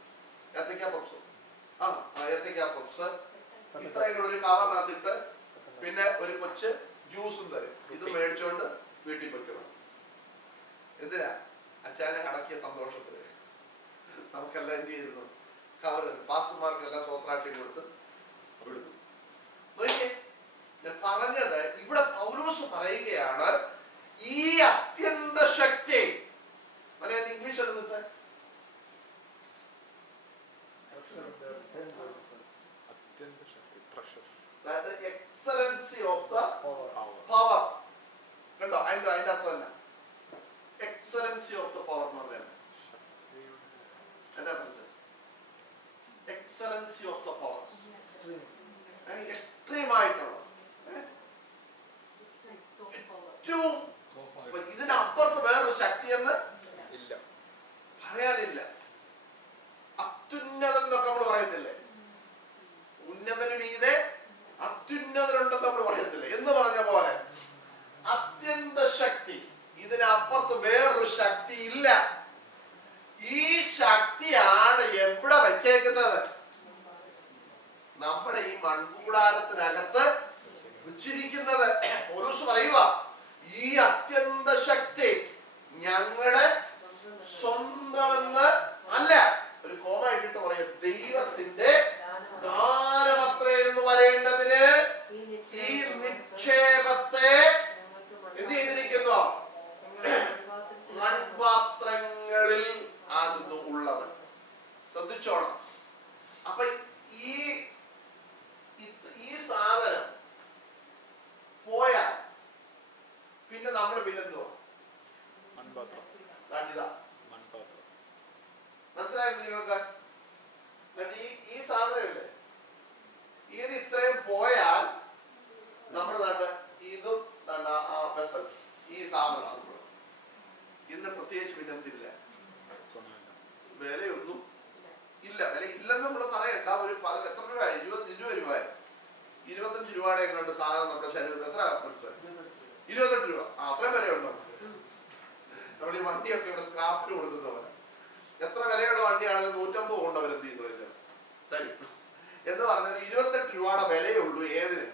ഇത്രയും ഒരു കവറിനകത്തിട്ട് പിന്നെ ഒരു കൊച്ച് ജ്യൂസും തരും. ഇത് മേടിച്ചോണ്ട് വീട്ടിൽ വെക്കണം. എന്തിനാ? അച്ഛനെ അടക്കിയ സന്തോഷത്തില് നമുക്കെല്ലാം എന്ത് ചെയ്തിരുന്നു? കവറ് പാസ്റ്റർമാർക്കെല്ലാം സ്വത്രാക്ഷ്യം കൊടുത്ത് വിടുന്നു. നോക്കിയേ, ഞാൻ പറഞ്ഞത് ഇവിടെ പൗലോസ് പറയുകയാണ് ഈ അത്യന്ത ശക്തി. ഇംഗ്ലീഷ് എടുത്തിട്ട് എക്സലൻസി ഓഫ് ദ പവർ. കണ്ടോ അതിന്റെ അർത്ഥം തന്നെ എക്സലൻസി ഓഫ് ദ പവർ എന്ന് പറഞ്ഞാൽ എന്താ മനസ്സിലായി? Excellency of the power, extreme ആയിട്ടുള്ള ഏറ്റവും ഇതിനപ്പുറത്ത് വേറൊരു ശക്തിയെന്ന് പറയാനില്ല. അത്യുന്നതം എന്നൊക്കെ നമ്മൾ പറയുന്നത് വെച്ചേക്കുന്നത്? നമ്മുടെ ഈ മൺകൂടാരത്തിനകത്ത് വെച്ചിരിക്കുന്നത്. പൗലോസ് പറയുക, ഈ അത്യന്ത ശക്തി ഞങ്ങളുടെ സ്വന്തമെന്ന് അല്ല. ഒരു കോമ ഇട്ടിട്ട് പറയുക, ദൈവത്തിന്റെ ദാനമത്രേ എന്ന് വരേണ്ടതിന് ഈ നിക്ഷേപത്തെ എന്ത് ചെയ്തിരിക്കുന്നു? മൺപാത്രങ്ങളിൽ ആകുന്നു ഉള്ളത്. ശ്രദ്ധിച്ചോണം. അപ്പൊ ഈ സാധനം പോയാൽ പിന്നെ നമ്മൾ പിന്നെന്തുവാ? മനസ്സിലായോ നിങ്ങൾക്ക്? ഈ സാധനമില്ലേ, ഇത് ഇത്രയും പോയാൽ നമ്മുടെ നാട്ട് ഇതും വെസൽസ്, ഈ സാധനമാണ്. ഇതിന് പ്രത്യേകിച്ച് പിന്നെ എന്തില്ല, വിലയൊന്നും ഇല്ല. വില ഇല്ലെന്ന് നമ്മൾ പറയണ്ട. ഒരു എത്ര രൂപ? 20 രൂപ, 25 രൂപയുടെ കണ്ട് സാധനം നമ്മുടെ ശരീരത്തിൽ എത്ര മനസ്സിലായി? 28 രൂപ. അത്രയും വിലയുണ്ടോ? നമ്മൾ ഈ വണ്ടിയൊക്കെ ഇവിടെ സ്ക്രാപ്പിന് കൊടുക്കുന്ന പോലെ. എത്ര വിലയുള്ള വണ്ടിയാണെങ്കിൽ 150 കൊണ്ടവർ എന്ത് ചെയ്യുന്നു തരും എന്ന് പറഞ്ഞാൽ 28 രൂപയുടെ വിലയുള്ളൂ. ഏതിന്?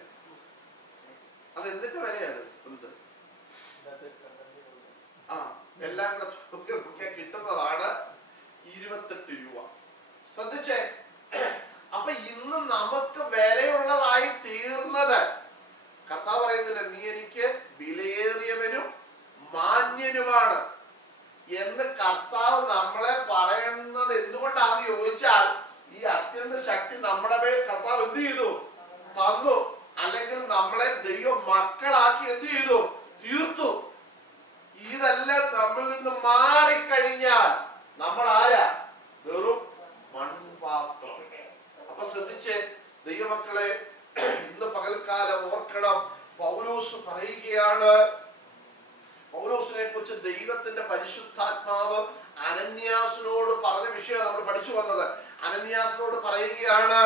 അത് എന്തിന്റെ വിലയാണ് മനസ്സിലായി? എല്ലാം കൂടെ കിട്ടുന്നതാണ് 28 രൂപ. ശ്രദ്ധിച്ചേ. അപ്പൊ ഇന്ന് നമുക്ക് വിലയുള്ളതായി തീർന്നത്, കർത്താവ് പറയുന്നില്ല, നീ എനിക്ക് വിലയേറിയവനും മാന്യനുമാണ് എന്ന് കർത്താവ് നമ്മളെ പറയുന്നത് എന്തുകൊണ്ടാണെന്ന് ചോദിച്ചാൽ, ഈ അത്യന്ത ശക്തി നമ്മുടെ മേൽ കർത്താവ് എന്ത് ചെയ്തു? തന്നു. അല്ലെങ്കിൽ നമ്മളെ ദൈവം മക്കളാക്കി എന്ത് ചെയ്തു? തീർത്തു. ഇതെല്ലാം നമ്മിൽ നിന്ന് മാറിക്കഴിഞ്ഞാൽ നമ്മൾ ആരാ? വെറും മൺപാത്രം. അപ്പൊ ശ്രദ്ധിച്ചേ ദൈവമക്കളെ, ഇന്ന് പകൽക്കാലം ഓർക്കണം, പൗലോസ് പറയുകയാണ്, പൗലോസിനെ കുറിച്ച് ദൈവത്തിന്റെ പരിശുദ്ധാത്മാവ് അനന്യാസിനോട് പറഞ്ഞ വിഷയം നമ്മൾ പഠിച്ചു വന്നത്. അനന്യാസിനോട് പറയുകയാണ്,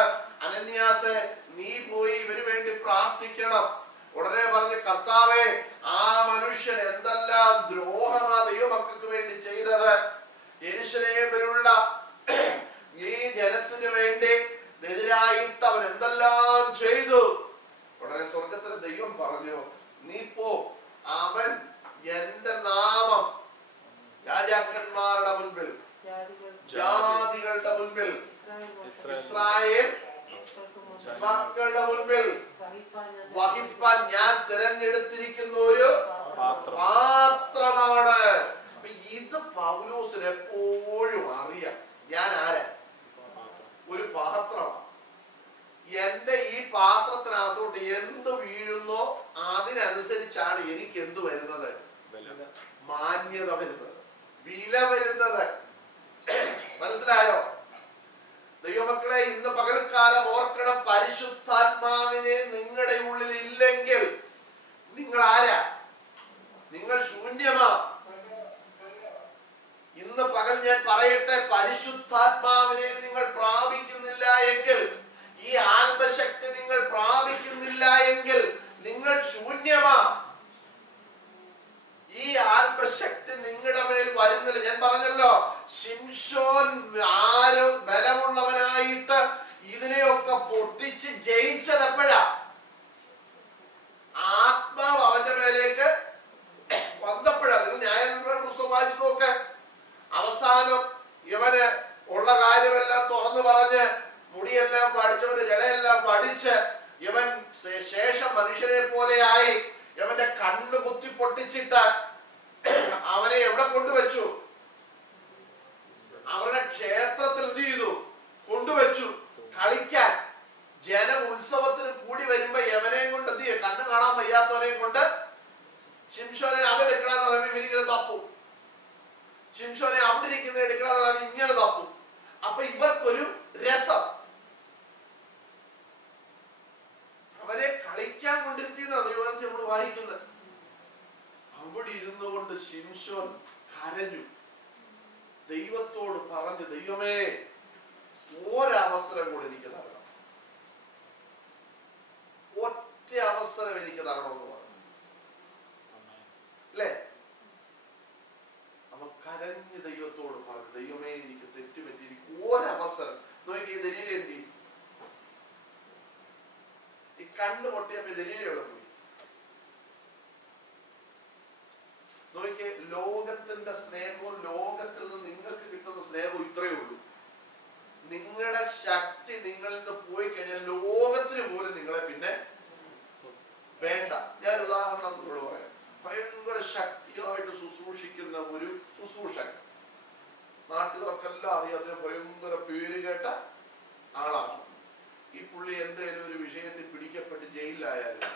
അനന്യാസെ നീ പോയി ഇവന് വേണ്ടി പ്രാർത്ഥിക്കണം. ഉടനെ പറഞ്ഞ്, കർത്താവേ, ആ മനുഷ്യൻ എന്തെല്ലാം ദ്രോഹമാ ദൈവമക്കൾക്ക് വേണ്ടി ചെയ്തത്. യെരൂശലേമിലുള്ള ഈ ജനത്തിന് വേണ്ടി എതിരായിട്ട് അവൻ എന്തെല്ലാം ചെയ്തു. ഉടനെ സ്വർഗത്തിലെ ദൈവം പറഞ്ഞു, നീ പോ, അവൻ എന്റെ നാമം രാജാക്കന്മാരുടെ മുൻപിൽ, ജാതികളുടെ മുൻപിൽ, ഇസ്രായേൽ മക്കളുടെ മുൻപിൽ വഹിപ്പാൻ ഞാൻ തിരഞ്ഞെടുത്തിരിക്കുന്ന ഒരു പാത്രമാണ്. ഇത് പൗലോസിന് എപ്പോഴും അറിയാം, ഞാൻ ആരാ? ഒരു പാത്രമാണ്. എന്റെ ഈ പാത്രത്തിനകത്തോട്ട് എന്ത് വീഴുന്നോ അതിനനുസരിച്ചാണ് എനിക്ക് എന്ത് വരുന്നത്? മാന്യത വരുന്നത്, വില വരുന്നത്. മനസ്സിലായോ ദൈവമക്കളെ? ഇന്ന് പകൽക്കാലം ഓർക്കണം, പരിശുദ്ധാത്മാവിനെ നിങ്ങളുടെ ഉള്ളിൽ ഇല്ലെങ്കിൽ നിങ്ങൾ ആരാ? നിങ്ങൾ ശൂന്യമാ. ഇന്ന് പകൽ ഞാൻ പറയട്ടെ, പരിശുദ്ധാത്മാവിനെ നിങ്ങൾ പ്രാപിക്കുന്നില്ല എങ്കിൽ, ഈ ആത്മശക്തി നിങ്ങൾ പ്രാപിക്കുന്നില്ല എങ്കിൽ നിങ്ങൾ ശൂന്യമാ. ഈ ആത്മശക്തി നിങ്ങളുടെ മേൽ വരുന്നില്ല. ഞാൻ പറഞ്ഞല്ലോ, ശിംശോൻ ആരും ബലമുള്ളവനായിട്ട് ഇതിനെയൊക്കെ പൊട്ടിച്ച് ജയിച്ചത് എപ്പോഴാ? ആത്മാവ് അവന്റെ മേലേക്ക് വന്നപ്പോഴാ. നിങ്ങൾ ന്യായാധിപന്മാരുടെ പുസ്തകം വായിച്ചു നോക്ക്. അവസാനം ഇവന് ഉള്ള കാര്യമെല്ലാം തുറന്നു പറഞ്ഞ്, മുടിയെല്ലാം പഠിച്ചവന്റെ ജടയെല്ലാം പഠിച്ച്, ഇവൻ ശേഷം മനുഷ്യരെ പോലെയായി ഇവന്റെ കണ്ണ് കുത്തി പൊട്ടിച്ചിട്ട് അവനെ എവിടെ കൊണ്ടുവച്ചു? അവരുടെ ക്ഷേത്രത്തിൽ എന്ത് ചെയ്തു? കൊണ്ടുവച്ചു കളിക്കാൻ. ജനം ഉത്സവത്തിന് കൂടി വരുമ്പോ യവനെയും കൊണ്ട് എന്ത് ചെയ്യും? കണ്ണ് കാണാൻ വയ്യാത്തവനെയും കൊണ്ട് ശിംശോനെ അതെടുക്കണമെന്ന് പറയുമ്പോൾ ഇവരിങ്ങനെ തപ്പും. ശിംശോനെ അവിടെ ഇരിക്കുന്ന എടുക്കണമെന്ന് പറയുമ്പോൾ ഇങ്ങനെ തപ്പും. അപ്പൊ ഇവർക്കൊരു രസം. അവരെ കളിക്കാൻ കൊണ്ടിരുത്തിയെന്നാണ് ദൈവത്തിൽ നമ്മൾ വായിക്കുന്നത്. അവിടെ ഇരുന്നു കൊണ്ട് ശിംശോൻ കരഞ്ഞു, ദൈവത്തോട് പറഞ്ഞു, ദൈവമേ, ഒരവസരം കൂടി എനിക്ക് തരണം, ഒറ്റ അവസരം എനിക്ക് തരണമെന്ന് പറഞ്ഞു. അല്ലേ? അപ്പൊ കരഞ്ഞ് ദൈവത്തോട് പറഞ്ഞു, ദൈവമേ, എനിക്ക് തെറ്റുപറ്റി, എനിക്ക് ഒരവസരം. നോക്കി, കണ്ണ് പൊട്ടിയപ്പോ ദലീല എവിടെ പോയി? നോക്കിയേ, ലോകത്തിന്റെ സ്നേഹവും ലോകത്തിൽ നിന്ന് നിങ്ങൾക്ക് കിട്ടുന്ന സ്നേഹവും ഇത്രയേ ഉള്ളൂ. നിങ്ങളുടെ ശക്തി നിങ്ങളിൽ നിന്ന് പോയി കഴിഞ്ഞാൽ ലോകത്തിന് പോലും നിങ്ങളെ പിന്നെ വേണ്ട. ഞാൻ ഉദാഹരണം നിങ്ങളോട് പറയാം. ഭയങ്കര ശക്തിയായിട്ട് ശുശ്രൂഷിക്കുന്ന ഒരു ശുശ്രൂഷകൻ, നാട്ടുകാർക്കെല്ലാം അറിയാതെ ഭയങ്കര പേര് കേട്ട ആളാണ്. ഈ പുള്ളി എന്തെങ്കിലും ഒരു വിഷയത്തിൽ പിടിക്കപ്പെട്ട് ജയിലിലായാലും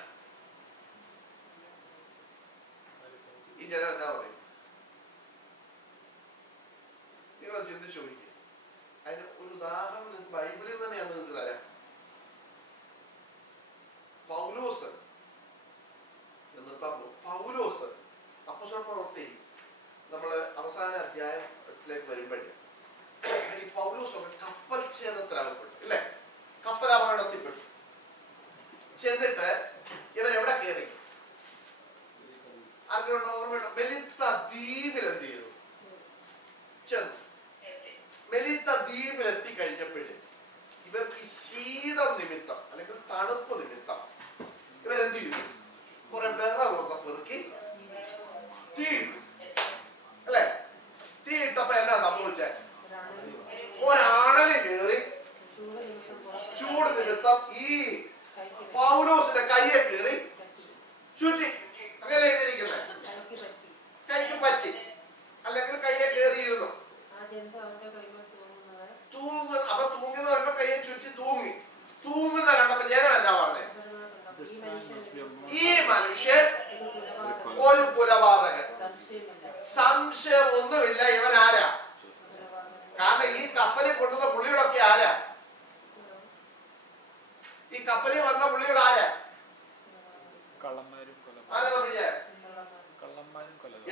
ഈ ജനം എന്നാ പറയും? നിങ്ങളത് ചിന്തിച്ചു നോക്കിയേ. അതിന് ഒരു ഉദാഹരണം ബൈബിളിൽ തന്നെ ഞാൻ നിങ്ങൾക്ക് തരാം. പൗലോസ് പൗലോസ് അപ്പോസ്തലപ്രവൃത്തി നമ്മള് അവസാന അധ്യായത്തിലേക്ക് വരുമ്പോഴേ ഈ പൗലോസ് ഒക്കെ കപ്പൽ ഛേദത്തിലാകപ്പെട്ടു, ഇല്ലേ? കപ്പൽ അപകടത്തിൽപ്പെട്ടു. ചെന്നിട്ട് ഇവരെവിടെ കയറി? ആർക്കുണ്ടോ ഓർമ്മയുണ്ടോ? മെലിത്ത ദ്വീപിൽ എന്ത് ചെയ്തു? ചെന്നു. മെലിത്ത ദ്വീപിൽ എത്തിക്കഴിഞ്ഞപ്പോഴേ ഇവർക്ക് ഈ ശീതം നിമിത്തം അല്ലെങ്കിൽ തണുപ്പ് നിമിത്തം ഇവരെന്ത് ചെയ്തു? കുറെ വിറകൊക്കെ പെറുക്കി തീയിട്ടു, അല്ലെ? തീയിട്ടപ്പോ എന്നാ സംഭവിച്ചേ? ഒരാണല് കയറി ചൂട് നിമിത്തം ഈ പൗലോസിന്റെ കയ്യെ കയറി ചുറ്റി. അങ്ങനെ എഴുതിയിരിക്കുന്നത് കൈക്ക് പറ്റി, അല്ലെങ്കിൽ കയ്യെ കയറിയിരുന്നു. അപ്പൊ തൂങ്ങുന്ന പറയുമ്പോ കയ്യെ ചുറ്റി തൂങ്ങി. തൂങ്ങുന്ന കണ്ടപ്പോ ജനം എന്നാ പറഞ്ഞേ? ഈ മനുഷ്യൻ ഒരു കുലപാതകൻ, സംശയം ഒന്നുമില്ല. ഇവൻ ആരാ? കാരണം ഈ കപ്പലിൽ കൊണ്ടുവന്ന പുള്ളികളൊക്കെ ആരാ? ഈ കപ്പലിൽ വന്ന പുള്ളികൾ ആരാ?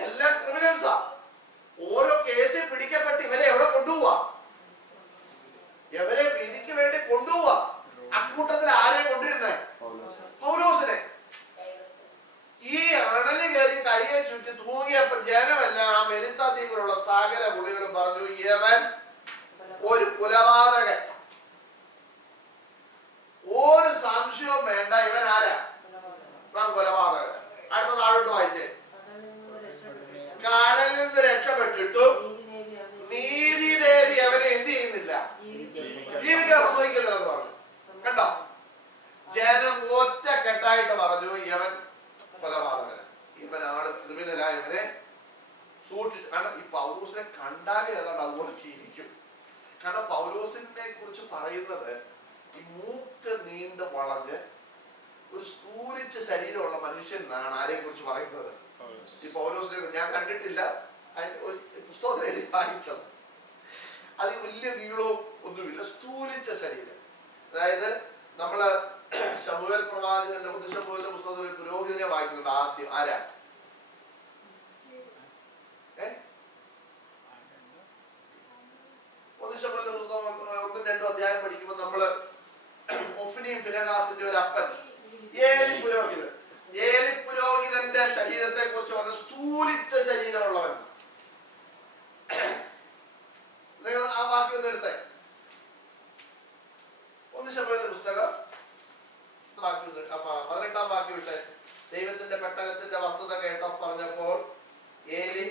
എല്ലാം ക്രിമിനൽസാ. ഓരോ കേസിൽ പിടിക്കപ്പെട്ട് ഇവരെ എവിടെ കൊണ്ടുപോവാ? ഇവരെ വിധിക്ക് വേണ്ടി കൊണ്ടുപോവാ. അക്കൂട്ടത്തിൽ ആരെ കൊണ്ടിരുന്നേ? പൗലോസിനെ. ഈ അണലി കയറി കയ്യെ ചുറ്റി തൂങ്ങിയപ്പോ ജനമെല്ലാം ആ മെലിത്ത ദ്വീപിലുള്ള സകല പുള്ളികളും പറഞ്ഞു, ഇവൻ ഒരു കുലപാതകൻ. ഒരു സംശയവും വേണ്ട, ഇവൻ ആരാ? കൊലപാതകൻ. അടുത്ത താഴോട്ട് വായിച്ചേ. കടലിൽ നിന്ന് രക്ഷപ്പെട്ടിട്ടും നീതിദേവി അവനെ എന്ത് ചെയ്യുന്നില്ല? ജീവിക്കാൻ സമ്മതിക്കുന്നില്ലെന്ന് പറഞ്ഞു. കണ്ടോ? ജനം ഒറ്റക്കെട്ടായിട്ട് പറഞ്ഞു, ഇവൻ കൊലപാതകൻ, ഇവൻ ആള് ക്രിമിനലാ, ഇവനെ സൂക്ഷിച്ചു. കാരണം ഈ പൗലോസിനെ കണ്ടാലേ ഏതാണ്ട് അതുപോലെ ഇരിക്കും. കാരണം പൗലോസിനെ കുറിച്ച് പറയുന്നത് ഈ മൂക്ക് നീണ്ട് വളഞ്ഞ് ഒരു സ്തൂലിച്ച ശരീരമുള്ള മനുഷ്യൻ എന്നാണ് ആരെ കുറിച്ച് പറയുന്നത്? ഈ പൗലോസിനെ ഞാൻ കണ്ടിട്ടില്ല, പുസ്തകത്തിൽ എഴുതി വായിച്ചത്. അത് വലിയ നീളവും ഒന്നുമില്ല, സ്തൂലിച്ച ശരീരം. അതായത് നമ്മള് ശമൂവേൽ പ്രവാചകന്റെ ശമൂവേലിന്റെ പുസ്തകത്തിൽ ഒരു പുരോഹിതനെ വായിക്കുന്നുണ്ട്. ആദ്യം ആരാ? ശമൂവേലിന്റെ പുസ്തകം 1-2 അധ്യായം പഠിക്കുമ്പോൾ നമ്മള് ഒഫ്നിയും ഫിനെഹാസിന്റെ ഒരു അപ്പൻ ഏലി പുരോഹിതൻ, ഏലി പുരോഹിതന്റെ ശരീരത്തെ കുറിച്ച് പറഞ്ഞ സ്തൂലിച്ച ശരീരമുള്ളവൻ. നിങ്ങൾ ആ വാക്യം ഒന്ന് എടുത്തേ. 1 ശമൂവേലിന്റെ പുസ്തകം 18-ാം വാക്യം ഇട്ടെ. ദൈവത്തിന്റെ പെട്ടകത്തിന്റെ വസ്തുത കേട്ടോ പറഞ്ഞപ്പോൾ ഏലി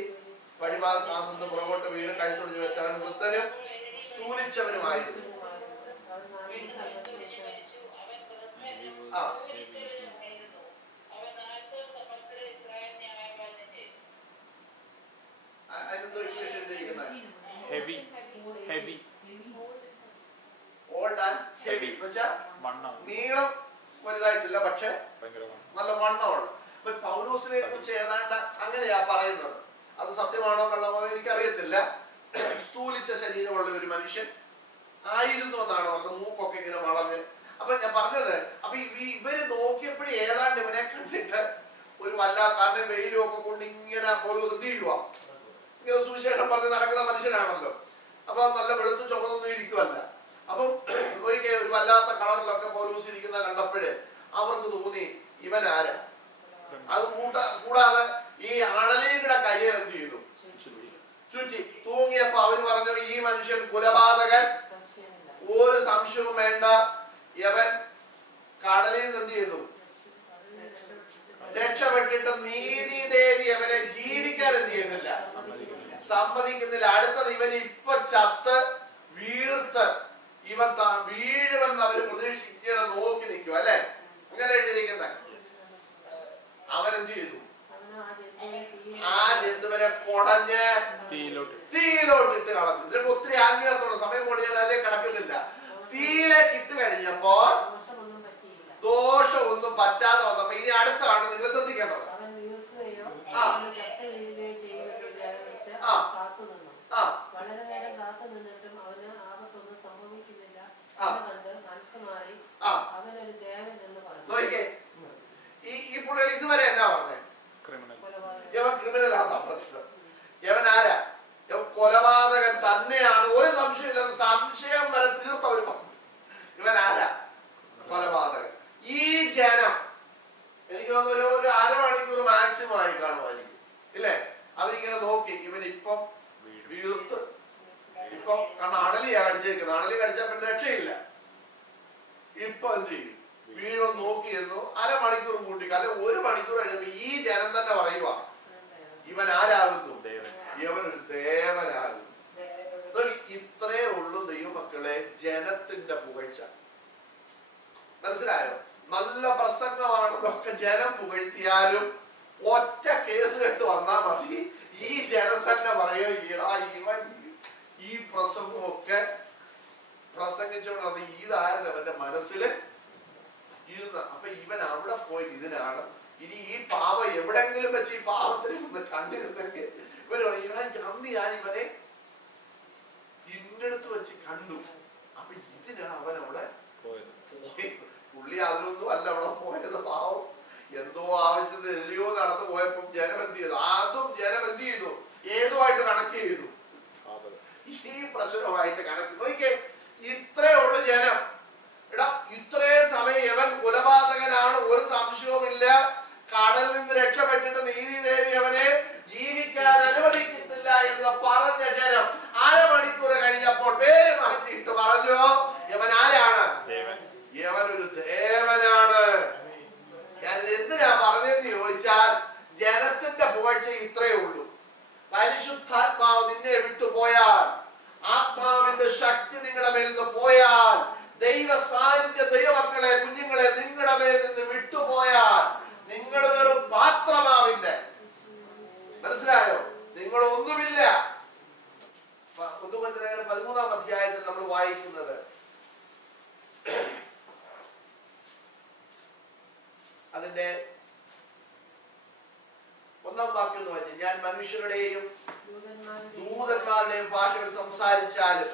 വഴിപാൽ കാസത്ത് പുറകോട്ട് വീണ് കഴുത്തൊടിഞ്ഞു വെച്ചവൻ വൃദ്ധനും സ്തൂലിച്ചവനുമായിരുന്നു. നീളം വലുതായിട്ടില്ല, പക്ഷെ നല്ല വണ്ണമുള്ള. പൗലോസിനെ കുറിച്ച് ഏതാണ്ട് അങ്ങനെയാ പറയുന്നത്. അത് സത്യമാണോ കള്ളമാണോ എനിക്കറിയത്തില്ല. സ്തൂലിച്ച ശരീരമുള്ള ഒരു മനുഷ്യൻ ആയിരുന്നു എന്നാണ് പറഞ്ഞത്. മൂക്കൊക്കെ ഇങ്ങനെ വളഞ്ഞ്. അപ്പൊ ഞാൻ പറഞ്ഞത്, അപ്പൊ ഇവര് നോക്കിയപ്പോഴും ഏതാണ്ട് ഇവനെ കണ്ടിട്ട് ഒരു കാരണം വെയിലും ഒക്കെ കൊണ്ട് ഇങ്ങനെ പൗലോസ് തീരുവാ. ഇങ്ങനെ സുവിശേഷം പറഞ്ഞ് നടക്കുന്ന മനുഷ്യനാണല്ലോ. അപ്പൊ നല്ല വെളുത്തു ചുമന്നൊന്നും ഇരിക്കുവല്ല. അപ്പം ഒരിക്കൽ ഒരു വല്ലാത്ത കളറിലൊക്കെ പൗലോസ് ഇരിക്കുന്ന കണ്ടപ്പോഴേ അവർക്ക് തോന്നി ഇവൻ ആരാ? അത് കൂടാതെ ഈ അണലിയുടെ കയ്യിൽ എന്ത് ചെയ്തു? ചുറ്റി തൂങ്ങിയപ്പോ അവര് പറഞ്ഞു, ഈ മനുഷ്യൻ കൊലപാതകൻ, ഒരു സംശയവും വേണ്ട, യവൻ കടലിൽ നിന്ന് എന്ത് ചെയ്തു? രക്ഷപ്പെട്ടിട്ട് നീതിദേവി അവനെ ജീവിക്കാൻ എന്ത് ചെയ്യുന്നില്ല, സമ്മതിക്കുന്നില്ല. അടുത്തത് ഇവൻ ഇപ്പൊ ചത്ത് വീർത്ത് ഇവൻ വീഴുമെന്ന് അവര് പ്രതീക്ഷിക്കുന്ന നോക്കി നിൽക്കും അല്ലെ, അങ്ങനെ എഴുതിയിരിക്കുന്ന. അവൻ എന്ത് ചെയ്തു? ആ ജന്തുവിനെ കൊടഞ്ഞ് തീയിലോട്ടിട്ട് കളഞ്ഞു. ഇതിനൊക്കെ ഒത്തിരി ആത്മീയത്തോടെ സമയം കൊണ്ട് ഞാൻ അതിലേക്ക് കടക്കുന്നില്ല. തീയിലേക്ക് ഇട്ട് കഴിഞ്ഞപ്പോൾ ദോഷമൊന്നും പറ്റാതെ വന്നപ്പോ ഇനി അടുത്താണ് നിങ്ങൾ ശ്രദ്ധിക്കേണ്ടത്. വളരെ നേരം കാത്തു നിന്നിട്ടും അവന് ആപത്തൊന്നും സംഭവിക്കുന്നില്ല. അവനൊരു ദേവൻ എന്ന് പറഞ്ഞു. ഈ പുള്ളികൾ ഇതുവരെ എന്നാ പറഞ്ഞേ? യവൻ ക്രിമിനലാണോ പ്രശ്നം? യവൻ ആരാ? യവൻ കൊലപാതകൻ തന്നെയാണ്, ഒരു സംശയമില്ലെന്ന് സംശയം വരെ തീർത്തവര് പറഞ്ഞു. ഇവൻ ആരാ? കൊലപാതകൻ. ഈ ജനം എനിക്ക് തോന്നുന്നു ഒരു അരമണിക്കൂർ മാക്സിമം ആയി കാണുമായിരിക്കും ഇല്ലേ? അവരിങ്ങനെ നോക്കി ഇവൻ ഇപ്പം വീർത്ത് ഇപ്പം, കാരണം അണലി അടിച്ചേക്കുന്നത്, അണലി കടിച്ചാൽ പിന്നെ രക്ഷയില്ല. ഇപ്പൊ എന്ത് ചെയ്യും? വീഴും നോക്കിയിരുന്നു. അരമണിക്കൂർ കൂട്ടിക്ക് അല്ലെങ്കിൽ 1 മണിക്കൂർ കഴിയുമ്പോ ഈ ജനം തന്നെ പറയുക ഇവൻ ആരാകുന്നു? ഇവനൊരു ദേവനാകുന്നു. ഇത്രേ ഉള്ളൂ ദൈവമക്കളെ ജനത്തിന്റെ പുകഴ്ച. മനസ്സിലായോ? നല്ല പ്രസംഗമാണെന്നൊക്കെ ജനം പുകഴ്ത്തിയാലും ഒറ്റ കേസ് കെട്ട് വന്നാ മതി, ഈ ജനം തന്നെ പറയുക ഇവൻ ഈ പ്രസംഗമൊക്കെ പ്രസംഗിച്ചോണ്ട് ഇതായിരുന്നു അവന്റെ മനസ്സില് ഇരുന്ന. അപ്പൊ ഇവൻ അവിടെ പോയത് ഇതിനാണ്. ഇനി ഈ പാവം എവിടെങ്കിലും വെച്ച് ഈ പാവത്തിന് ഒന്ന് കണ്ടിരുന്നെങ്കിൽ ഇവര് പറയും അന്ന് ഞാൻ ഇവനെ ഇന്നടുത്ത് വെച്ച് കണ്ടു. അപ്പൊ ഇതിനാ അവൻ അവിടെ പോയത്. പുള്ളി അതിലൊന്നും അല്ല അവിടെ പോയത്. പാവം എന്തോ ആവശ്യത്തിന് എതിരെയോ നടന്നു പോയപ്പോ ജനം എന്ത് ചെയ്തു? അതും ജനം എന്ത് ചെയ്തു? ഏതുമായിട്ട് കണക്ട് ചെയ്തു? ഈ പ്രശ്നമായിട്ട് കണക്ട്. നോക്കിക്കേ, ഇത്രേ ഉള്ളു ജനം. എടാ ഇത്രയും സമയം ഇവൻ കൊലപാതകനാണ്, ഒരു സംശയവുമില്ല. കടലിൽ നിന്ന് രക്ഷപ്പെട്ടിട്ട് നീതിദേവി അവനെ ജീവിക്കാൻ അനുവദിക്കുന്നില്ല എന്ന് പറഞ്ഞ ജനം അരമണിക്കൂർ കഴിഞ്ഞപ്പോൾ പേര് മാറ്റിയിട്ട് പറഞ്ഞു ഇവൻ ആരാണ്? ഇവനൊരു ദേവനാണ്. ഞാനിത് എന്തിനാ പറഞ്ഞെന്ന് ചോദിച്ചാൽ ജനത്തിന്റെ പുകഴ്ച ഇത്രയേ ഉള്ളൂ. പരിശുദ്ധാത്മാവ് നിന്നെ വിട്ടുപോയാൽ, ആത്മാവിന്റെ ശക്തി നിങ്ങളുടെ മേൽ നിന്ന് പോയാൽ, ദൈവ സാന്നിധ്യം ദൈവമക്കളെ കുഞ്ഞുങ്ങളെ നിങ്ങളുടെ മേൽ നിന്ന് വിട്ടുപോയാൽ നിങ്ങൾ വെറും പാത്രമാവിന്റെ, മനസ്സിലായോ? നിങ്ങൾ ഒന്നുമില്ല. 13-ാം അധ്യായത്തിൽ നമ്മൾ വായിക്കുന്നത് അതിന്റെ 1-ാം വാക്യം എന്ന് വെച്ചാൽ ഞാൻ മനുഷ്യരുടെയും ദൂതന്മാരുടെയും ഭാഷകൾ സംസാരിച്ചാലും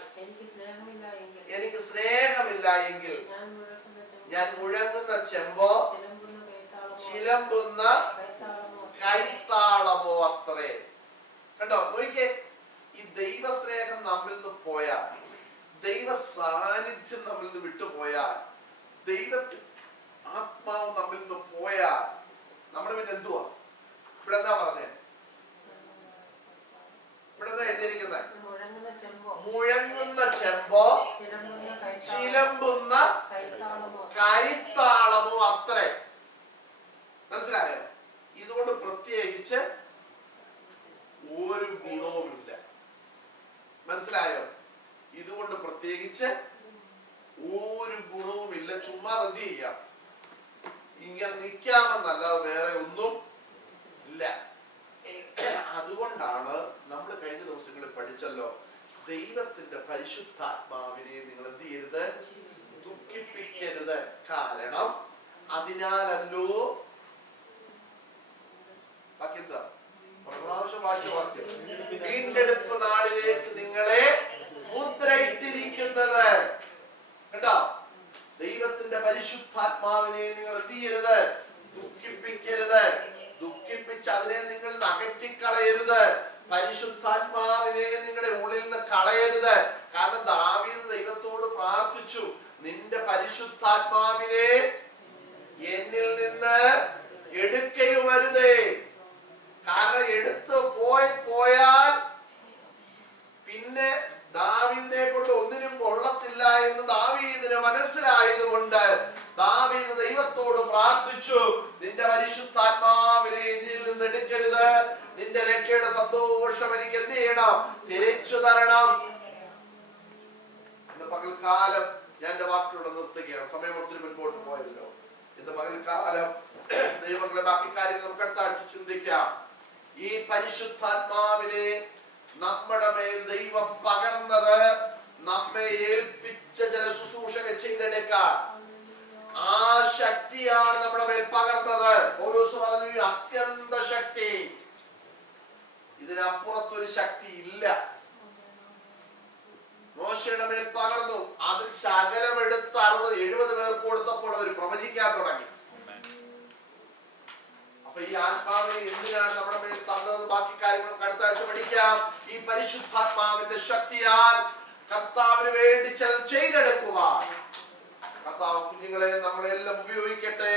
എനിക്ക് സ്നേഹമില്ല എങ്കിൽ ഞാൻ മുഴങ്ങുന്ന ചെമ്പോ ചിലമ്പുന്ന കൈത്താളമോ അത്രേ. കണ്ടോ? നോക്കിക്കേ, ഈ ദൈവസ്നേഹം നമ്മിൽ നിന്ന് പോയാൽ, ദൈവ സാന്നിധ്യം നമ്മിൽ നിന്ന് വിട്ടുപോയാൽ, ദൈവത്തിൽ ആത്മാവ് നമ്മിൽ നിന്ന് പോയാൽ നമ്മൾ പിന്നെ എന്തുവാ? ഇവിടെ എന്താ പറഞ്ഞേ? ഇവിടെ എന്താ എഴുതിയിരിക്കുന്നത്? മുഴങ്ങുന്ന ചെമ്പോ ചിലമ്പുന്ന കൈത്താളമോ അത്രേ. മനസ്സിലായോ? ഇതുകൊണ്ട് പ്രത്യേകിച്ച് ഒരു ഗുണവുമില്ല. മനസ്സിലായോ? ഇതുകൊണ്ട് പ്രത്യേകിച്ച് ഒരു ഗുണവുമില്ല. ചുമ്മാ എന്ത് ചെയ്യാം? ഇങ്ങനെ നിൽക്കാമെന്നല്ലാതെ വേറെ ഒന്നും ഇല്ല. അതുകൊണ്ടാണ് നമ്മൾ കഴിഞ്ഞ ദിവസങ്ങളിൽ പഠിച്ചല്ലോ, ദൈവത്തിന്റെ പരിശുദ്ധാത്മാവിനെ നിങ്ങൾ എന്ത് ചെയ്യരുത്? ദുഃഖിപ്പിക്കരുത്. കാരണം അതിനാലല്ലോ ബാക്കിയെന്താ പ്രാവശ്യം വാക്യം വീണ്ടെടുപ്പ് നാളിലേക്ക് നിങ്ങളെ മുദ്രയിട്ടിരിക്കുന്നത്. കേട്ടോ? ദൈവത്തിന്റെ പരിശുദ്ധാത്മാവിനെ നിങ്ങൾ എന്ത് ചെയ്യരുത്? ദുഃഖിപ്പിക്കരുത്. ദുഃഖിപ്പിച്ച് അതിനെ നിങ്ങൾ അകറ്റിക്കളയരുത്. പരിശുദ്ധാത്മാവിനെ നിങ്ങളുടെ ഉള്ളിൽ നിന്ന് കളയരുത്. കാരണം ദാവീദ് ദൈവത്തോട് പ്രാർത്ഥിച്ചു, നിന്റെ പരിശുദ്ധാത്മാവിനെ എന്നിൽ നിന്ന് എടുക്കയുമരുതേ. കാരണം എടുത്തു പോയാൽ പിന്നെ ദാവീദിനെ കൊണ്ട് ഒന്നിനും കൊള്ളത്തില്ല പാടില്ല എന്ന് ദാവീദിന് മനസ്സിലായതുകൊണ്ട് ദാവീദ് ദൈവത്തോട് പ്രാർത്ഥിച്ചു, നിന്റെ പരിശുദ്ധാത്മാവിനെ എന്നിൽ നിന്ന് എടുക്കരുത്, നിന്റെ രക്ഷയുടെ സന്തോഷം എനിക്ക് എന്ത് ചെയ്യണം, തിരിച്ചു തരണം. ഇന്ന് പകൽക്കാലം ഞാൻ എന്റെ വാക്കിലൂടെ നിർത്തുകയാണ്, സമയം ഒത്തിരി മുൻപോട്ട് പോയല്ലോ. ഇന്ന് പകൽക്കാലം ദൈവങ്ങളെ ബാക്കി കാര്യങ്ങൾ നമുക്ക് അടുത്ത ആഴ്ച ചിന്തിക്കാം. ഈ പരിശുദ്ധാത്മാവിനെ നമ്മുടെ മേൽ ദൈവം പകർന്നത് നമ്മെ ഏൽപ്പിച്ച ചില ശുശ്രൂഷകൾ ചെയ്തെടുക്കാൻ. ആ ശക്തിയാണ് നമ്മുടെ മേൽ പകർന്നത്. പൗലോസ് പറഞ്ഞു അത്യന്ത ശക്തി, ഇതിനപ്പുറത്തൊരു ശക്തി ഇല്ല. മോശയുടെ മേൽ പകർന്നു, അതിൽ ശകലമെടുത്ത് 60-70 പേർക്ക് കൊടുത്തപ്പോൾ അവർ പ്രവചിക്കാൻ തുടങ്ങി. അപ്പൊ ഈ ആത്മാവിനെ എന്തിനാണ് നമ്മുടെ മേൽ തന്നതെന്ന് ബാക്കി കാര്യങ്ങൾ അടുത്ത ആഴ്ച പഠിക്കാം. ഈ പരിശുദ്ധാത്മാവിന്റെ ശക്തിയാൽ കർത്താവിന് വേണ്ടി ചിലത് ചെയ്തെടുക്കുവാൻ കർത്താവ് കുഞ്ഞുങ്ങളെ നമ്മളെല്ലാം ഉപയോഗിക്കട്ടെ.